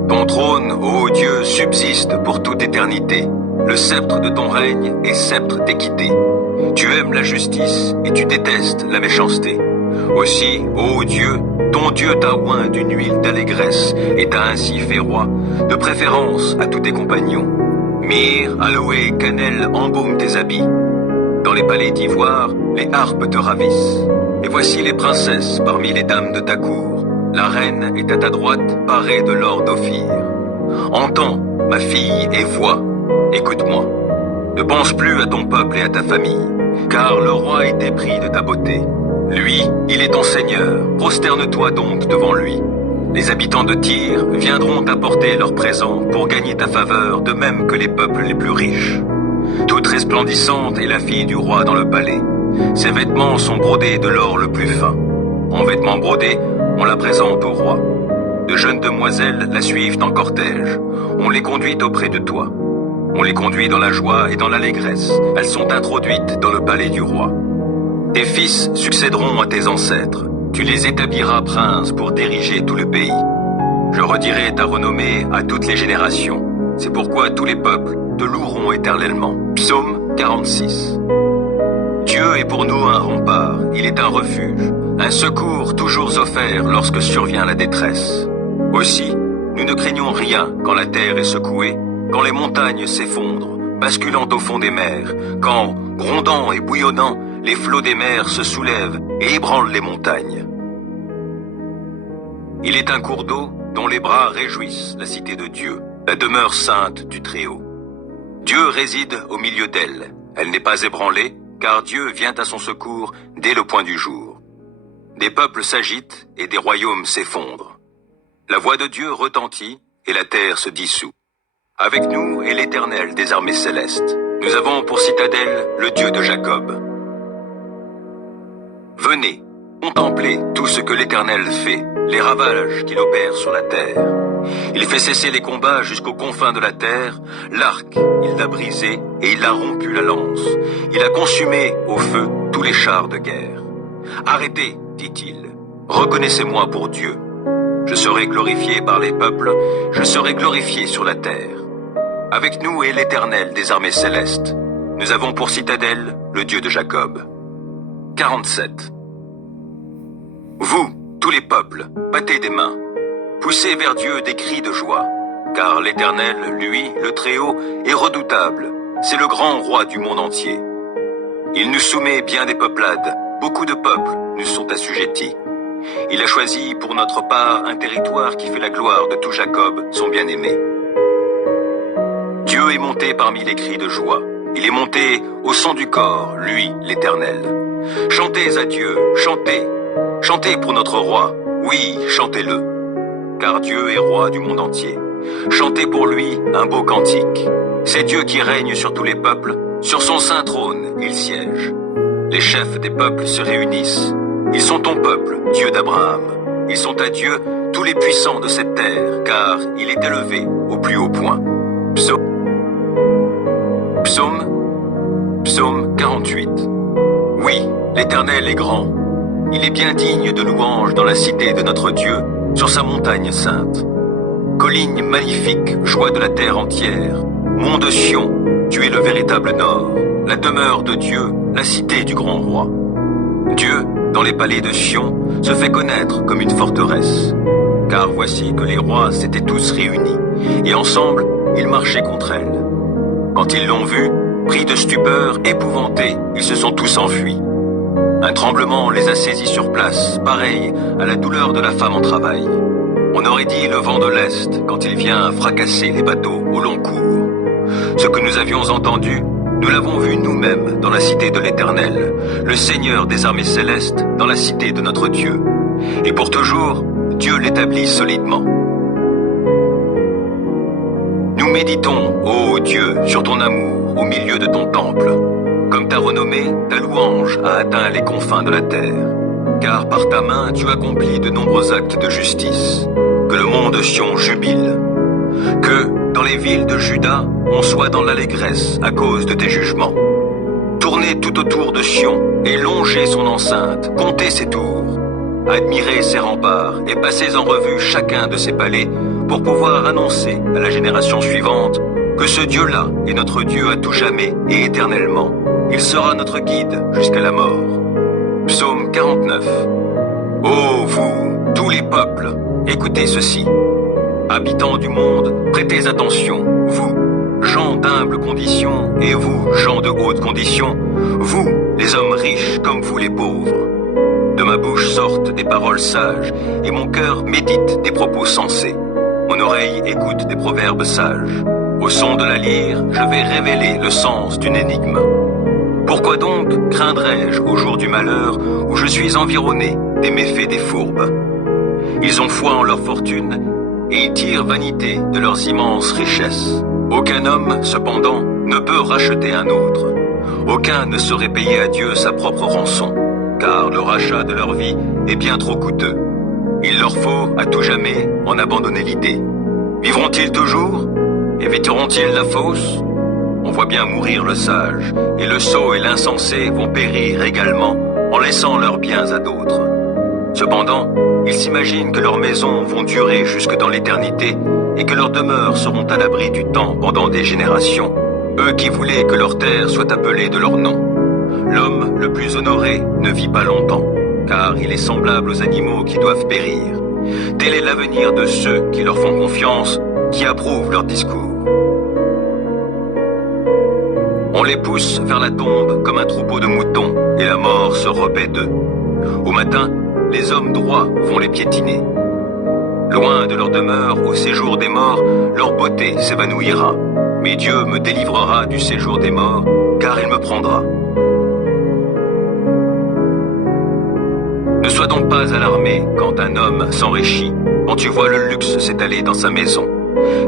Ton trône, ô Dieu, subsiste pour toute éternité. Le sceptre de ton règne est sceptre d'équité. Tu aimes la justice et tu détestes la méchanceté. Aussi, ô Dieu, ton Dieu t'a oint d'une huile d'allégresse et t'a ainsi fait roi, de préférence à tous tes compagnons. Myrrhe, aloé, cannelle embaument tes habits. Dans les palais d'ivoire, les harpes te ravissent. Et voici les princesses parmi les dames de ta cour. La reine est à ta droite, parée de l'or d'Ophir. Entends, ma fille, et vois, écoute-moi. Ne pense plus à ton peuple et à ta famille, car le roi est épris de ta beauté. Lui, il est ton Seigneur, prosterne-toi donc devant lui. Les habitants de Tyr viendront t'apporter leurs présents pour gagner ta faveur, de même que les peuples les plus riches. Toute resplendissante est la fille du roi dans le palais. Ses vêtements sont brodés de l'or le plus fin. En vêtements brodés, on la présente au roi. De jeunes demoiselles la suivent en cortège. On les conduit auprès de toi. On les conduit dans la joie et dans l'allégresse. Elles sont introduites dans le palais du roi. Tes fils succéderont à tes ancêtres. Tu les établiras princes pour diriger tout le pays. Je redirai ta renommée à toutes les générations. C'est pourquoi tous les peuples te loueront éternellement. Psaume 46. Dieu est pour nous un rempart, il est un refuge, un secours toujours offert lorsque survient la détresse. Aussi, nous ne craignons rien quand la terre est secouée, quand les montagnes s'effondrent, basculant au fond des mers, quand, grondant et bouillonnant, les flots des mers se soulèvent et ébranlent les montagnes. Il est un cours d'eau dont les bras réjouissent la cité de Dieu, la demeure sainte du Très-Haut. Dieu réside au milieu d'elle. Elle n'est pas ébranlée, car Dieu vient à son secours dès le point du jour. Des peuples s'agitent et des royaumes s'effondrent. La voix de Dieu retentit et la terre se dissout. Avec nous est l'Éternel des armées célestes. Nous avons pour citadelle le Dieu de Jacob. Venez, contemplez tout ce que l'Éternel fait, les ravages qu'il opère sur la terre. Il fait cesser les combats jusqu'aux confins de la terre. L'arc, il l'a brisé et il a rompu la lance. Il a consumé au feu tous les chars de guerre. Arrêtez, dit-il, reconnaissez-moi pour Dieu. Je serai glorifié par les peuples, je serai glorifié sur la terre. Avec nous est l'Éternel des armées célestes. Nous avons pour citadelle le Dieu de Jacob. 47. Vous, tous les peuples, battez des mains. Poussez vers Dieu des cris de joie. Car l'Éternel, lui, le Très-Haut, est redoutable. C'est le grand roi du monde entier. Il nous soumet bien des peuplades. Beaucoup de peuples nous sont assujettis. Il a choisi pour notre part un territoire qui fait la gloire de tout Jacob, son bien-aimé. Dieu est monté parmi les cris de joie. Il est monté au son du corps, lui, l'Éternel. Chantez à Dieu, chantez. Chantez pour notre roi. Oui, chantez-le. Car Dieu est roi du monde entier. Chantez pour lui un beau cantique. C'est Dieu qui règne sur tous les peuples. Sur son saint trône, il siège. Les chefs des peuples se réunissent. Ils sont ton peuple, Dieu d'Abraham. Ils sont à Dieu tous les puissants de cette terre, car il est élevé au plus haut point. Psaume 48. Oui, l'Éternel est grand. Il est bien digne de louange dans la cité de notre Dieu, sur sa montagne sainte. Colline magnifique, joie de la terre entière. Mont de Sion, tu es le véritable nord, la demeure de Dieu, la cité du grand roi. Dieu, dans les palais de Sion, se fait connaître comme une forteresse. Car voici que les rois s'étaient tous réunis, et ensemble, ils marchaient contre elle. Quand ils l'ont vue, pris de stupeur, épouvantés, ils se sont tous enfuis. Un tremblement les a saisis sur place, pareil à la douleur de la femme en travail. On aurait dit le vent de l'Est quand il vient fracasser les bateaux au long cours. Ce que nous avions entendu, nous l'avons vu nous-mêmes dans la cité de l'Éternel, le Seigneur des armées célestes dans la cité de notre Dieu. Et pour toujours, Dieu l'établit solidement. Nous méditons, ô Dieu, sur ton amour au milieu de ton temple. Comme ta renommée, ta louange a atteint les confins de la terre. Car par ta main, tu accomplis de nombreux actes de justice. Que le mont de Sion jubile. Que, dans les villes de Juda, on soit dans l'allégresse à cause de tes jugements. Tournez tout autour de Sion et longez son enceinte, comptez ses tours. Admirez ses remparts et passez en revue chacun de ses palais pour pouvoir annoncer à la génération suivante que ce Dieu-là est notre Dieu à tout jamais et éternellement. Il sera notre guide jusqu'à la mort. Psaume 49. Ô vous, tous les peuples, écoutez ceci. Habitants du monde, prêtez attention, vous, gens d'humble condition, et vous, gens de haute condition, vous, les hommes riches comme vous les pauvres. De ma bouche sortent des paroles sages, et mon cœur médite des propos sensés. Mon oreille écoute des proverbes sages. Au son de la lyre, je vais révéler le sens d'une énigme. Pourquoi donc craindrais-je au jour du malheur où je suis environné des méfaits des fourbes? Ils ont foi en leur fortune et ils tirent vanité de leurs immenses richesses. Aucun homme, cependant, ne peut racheter un autre. Aucun ne saurait payer à Dieu sa propre rançon, car le rachat de leur vie est bien trop coûteux. Il leur faut, à tout jamais, en abandonner l'idée. Vivront-ils toujours? Éviteront-ils la fosse? On voit bien mourir le sage, et le sot et l'insensé vont périr également, en laissant leurs biens à d'autres. Cependant, ils s'imaginent que leurs maisons vont durer jusque dans l'éternité, et que leurs demeures seront à l'abri du temps pendant des générations, eux qui voulaient que leur terre soit appelée de leur nom. L'homme le plus honoré ne vit pas longtemps, car il est semblable aux animaux qui doivent périr. Tel est l'avenir de ceux qui leur font confiance, qui approuvent leurs discours. On les pousse vers la tombe comme un troupeau de moutons, et la mort se repaît d'eux. Au matin, les hommes droits vont les piétiner. Loin de leur demeure, au séjour des morts, leur beauté s'évanouira. Mais Dieu me délivrera du séjour des morts, car il me prendra. Ne sois donc pas alarmé quand un homme s'enrichit, quand tu vois le luxe s'étaler dans sa maison.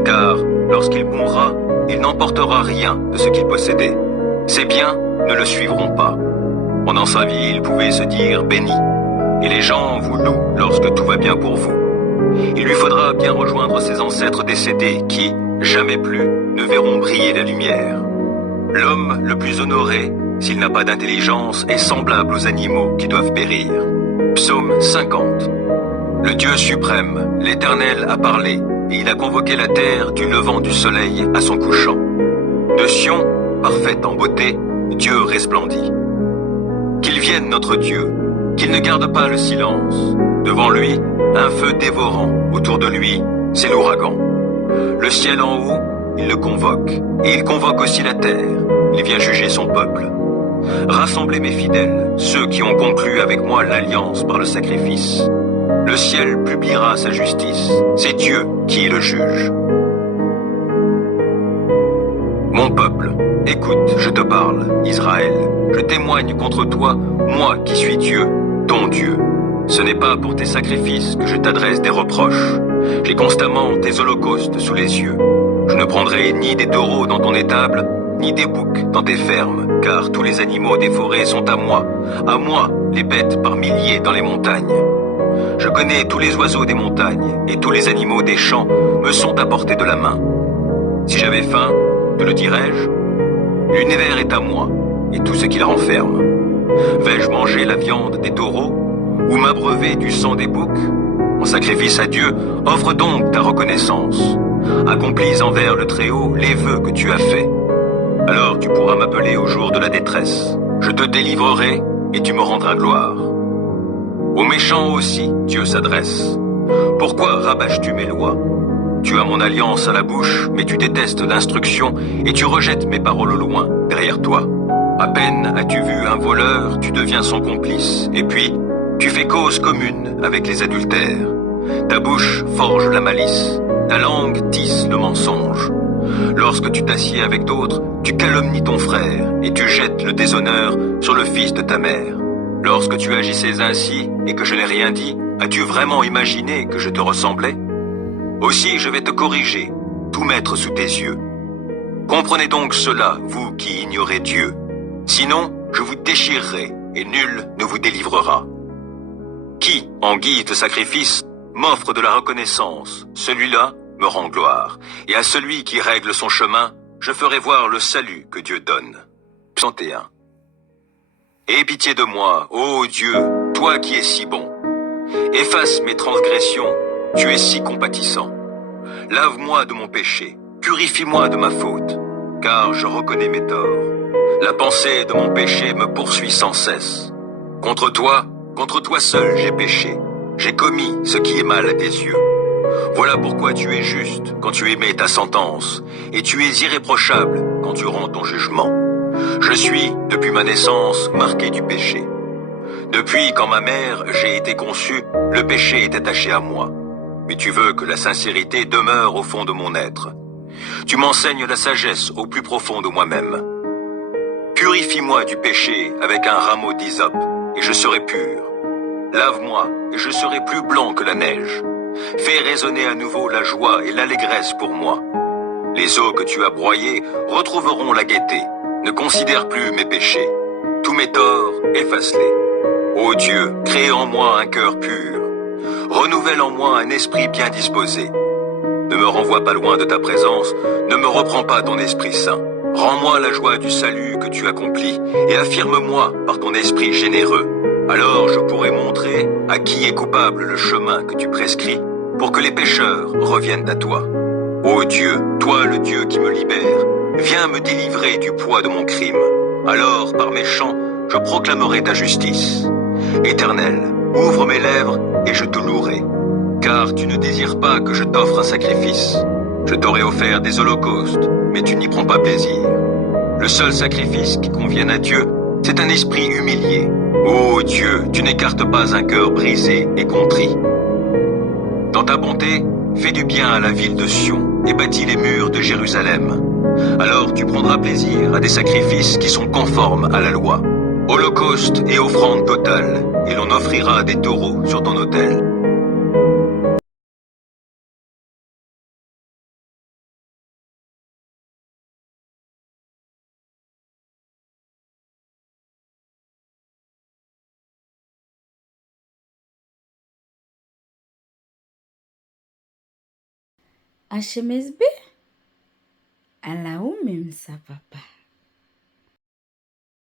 Car lorsqu'il mourra, il n'emportera rien de ce qu'il possédait. Ses biens ne le suivront pas. Pendant sa vie, il pouvait se dire béni, et les gens vous louent lorsque tout va bien pour vous. Il lui faudra bien rejoindre ses ancêtres décédés qui, jamais plus, ne verront briller la lumière. L'homme le plus honoré, s'il n'a pas d'intelligence, est semblable aux animaux qui doivent périr. Psaume 50. Le Dieu suprême, l'Éternel, a parlé, et il a convoqué la terre du levant du soleil à son couchant. De Sion, parfaite en beauté, Dieu resplendit. Qu'il vienne notre Dieu, qu'il ne garde pas le silence. Devant lui, un feu dévorant, autour de lui, c'est l'ouragan. Le ciel en haut, il le convoque, et il convoque aussi la terre. Il vient juger son peuple. Rassemblez mes fidèles, ceux qui ont conclu avec moi l'alliance par le sacrifice. Le ciel publiera sa justice, c'est Dieu qui est le juge. Mon peuple, écoute, je te parle, Israël. Je témoigne contre toi, moi qui suis Dieu, ton Dieu. Ce n'est pas pour tes sacrifices que je t'adresse des reproches. J'ai constamment tes holocaustes sous les yeux. Je ne prendrai ni des taureaux dans ton étable, ni des boucs dans tes fermes, car tous les animaux des forêts sont à moi les bêtes par milliers dans les montagnes. Je connais tous les oiseaux des montagnes, et tous les animaux des champs me sont à portée de la main. Si j'avais faim, te le dirais-je? L'univers est à moi, et tout ce qu'il renferme. Vais-je manger la viande des taureaux, ou m'abreuver du sang des boucs? En sacrifice à Dieu, offre donc ta reconnaissance. Accomplis envers le Très-Haut les vœux que tu as faits. Alors tu pourras m'appeler au jour de la détresse. Je te délivrerai, et tu me rendras gloire. Aux méchants aussi, Dieu s'adresse. Pourquoi rabâches-tu mes lois? Tu as mon alliance à la bouche, mais tu détestes l'instruction, et tu rejettes mes paroles au loin, derrière toi. À peine as-tu vu un voleur, tu deviens son complice, et puis tu fais cause commune avec les adultères. Ta bouche forge la malice, ta langue tisse le mensonge. Lorsque tu t'assieds avec d'autres, tu calomnies ton frère, et tu jettes le déshonneur sur le fils de ta mère. Lorsque tu agissais ainsi, et que je n'ai rien dit, as-tu vraiment imaginé que je te ressemblais? Aussi je vais te corriger, tout mettre sous tes yeux. Comprenez donc cela, vous qui ignorez Dieu. Sinon, je vous déchirerai, et nul ne vous délivrera. Qui, en guise de sacrifice, m'offre de la reconnaissance, celui-là me rend gloire. Et à celui qui règle son chemin, je ferai voir le salut que Dieu donne. 61. Aie pitié de moi, ô Dieu, toi qui es si bon. Efface mes transgressions, tu es si compatissant. Lave-moi de mon péché, purifie-moi de ma faute, car je reconnais mes torts. La pensée de mon péché me poursuit sans cesse. Contre toi seul j'ai péché. J'ai commis ce qui est mal à tes yeux. Voilà pourquoi tu es juste quand tu émets ta sentence, et tu es irréprochable quand tu rends ton jugement. Je suis, depuis ma naissance, marqué du péché. Depuis quand ma mère j'ai été conçu, le péché est attaché à moi. Mais tu veux que la sincérité demeure au fond de mon être. Tu m'enseignes la sagesse au plus profond de moi-même. Purifie-moi du péché avec un rameau d'hysope, et je serai pur. Lave-moi, et je serai plus blanc que la neige. Fais résonner à nouveau la joie et l'allégresse pour moi. Les eaux que tu as broyées retrouveront la gaieté. Ne considère plus mes péchés. Tous mes torts, efface-les. Ô Dieu, crée en moi un cœur pur. Renouvelle en moi un esprit bien disposé. Ne me renvoie pas loin de ta présence, ne me reprends pas ton Esprit Saint. Rends-moi la joie du salut que tu accomplis, et affirme-moi par ton esprit généreux. Alors je pourrai montrer à qui est coupable le chemin que tu prescris, pour que les pécheurs reviennent à toi. Ô Dieu, toi le Dieu qui me libère, viens me délivrer du poids de mon crime. Alors, par mes chants, je proclamerai ta justice. Éternel, ouvre mes lèvres et je te louerai. Car tu ne désires pas que je t'offre un sacrifice. Je t'aurais offert des holocaustes, mais tu n'y prends pas plaisir. Le seul sacrifice qui convienne à Dieu, c'est un esprit humilié. Ô Dieu, tu n'écartes pas un cœur brisé et contrit. Dans ta bonté, fais du bien à la ville de Sion et bâtis les murs de Jérusalem. Alors tu prendras plaisir à des sacrifices qui sont conformes à la loi. Holocauste et offrande totale, et l'on offrira des taureaux sur ton autel. HMSB alaume msapapa.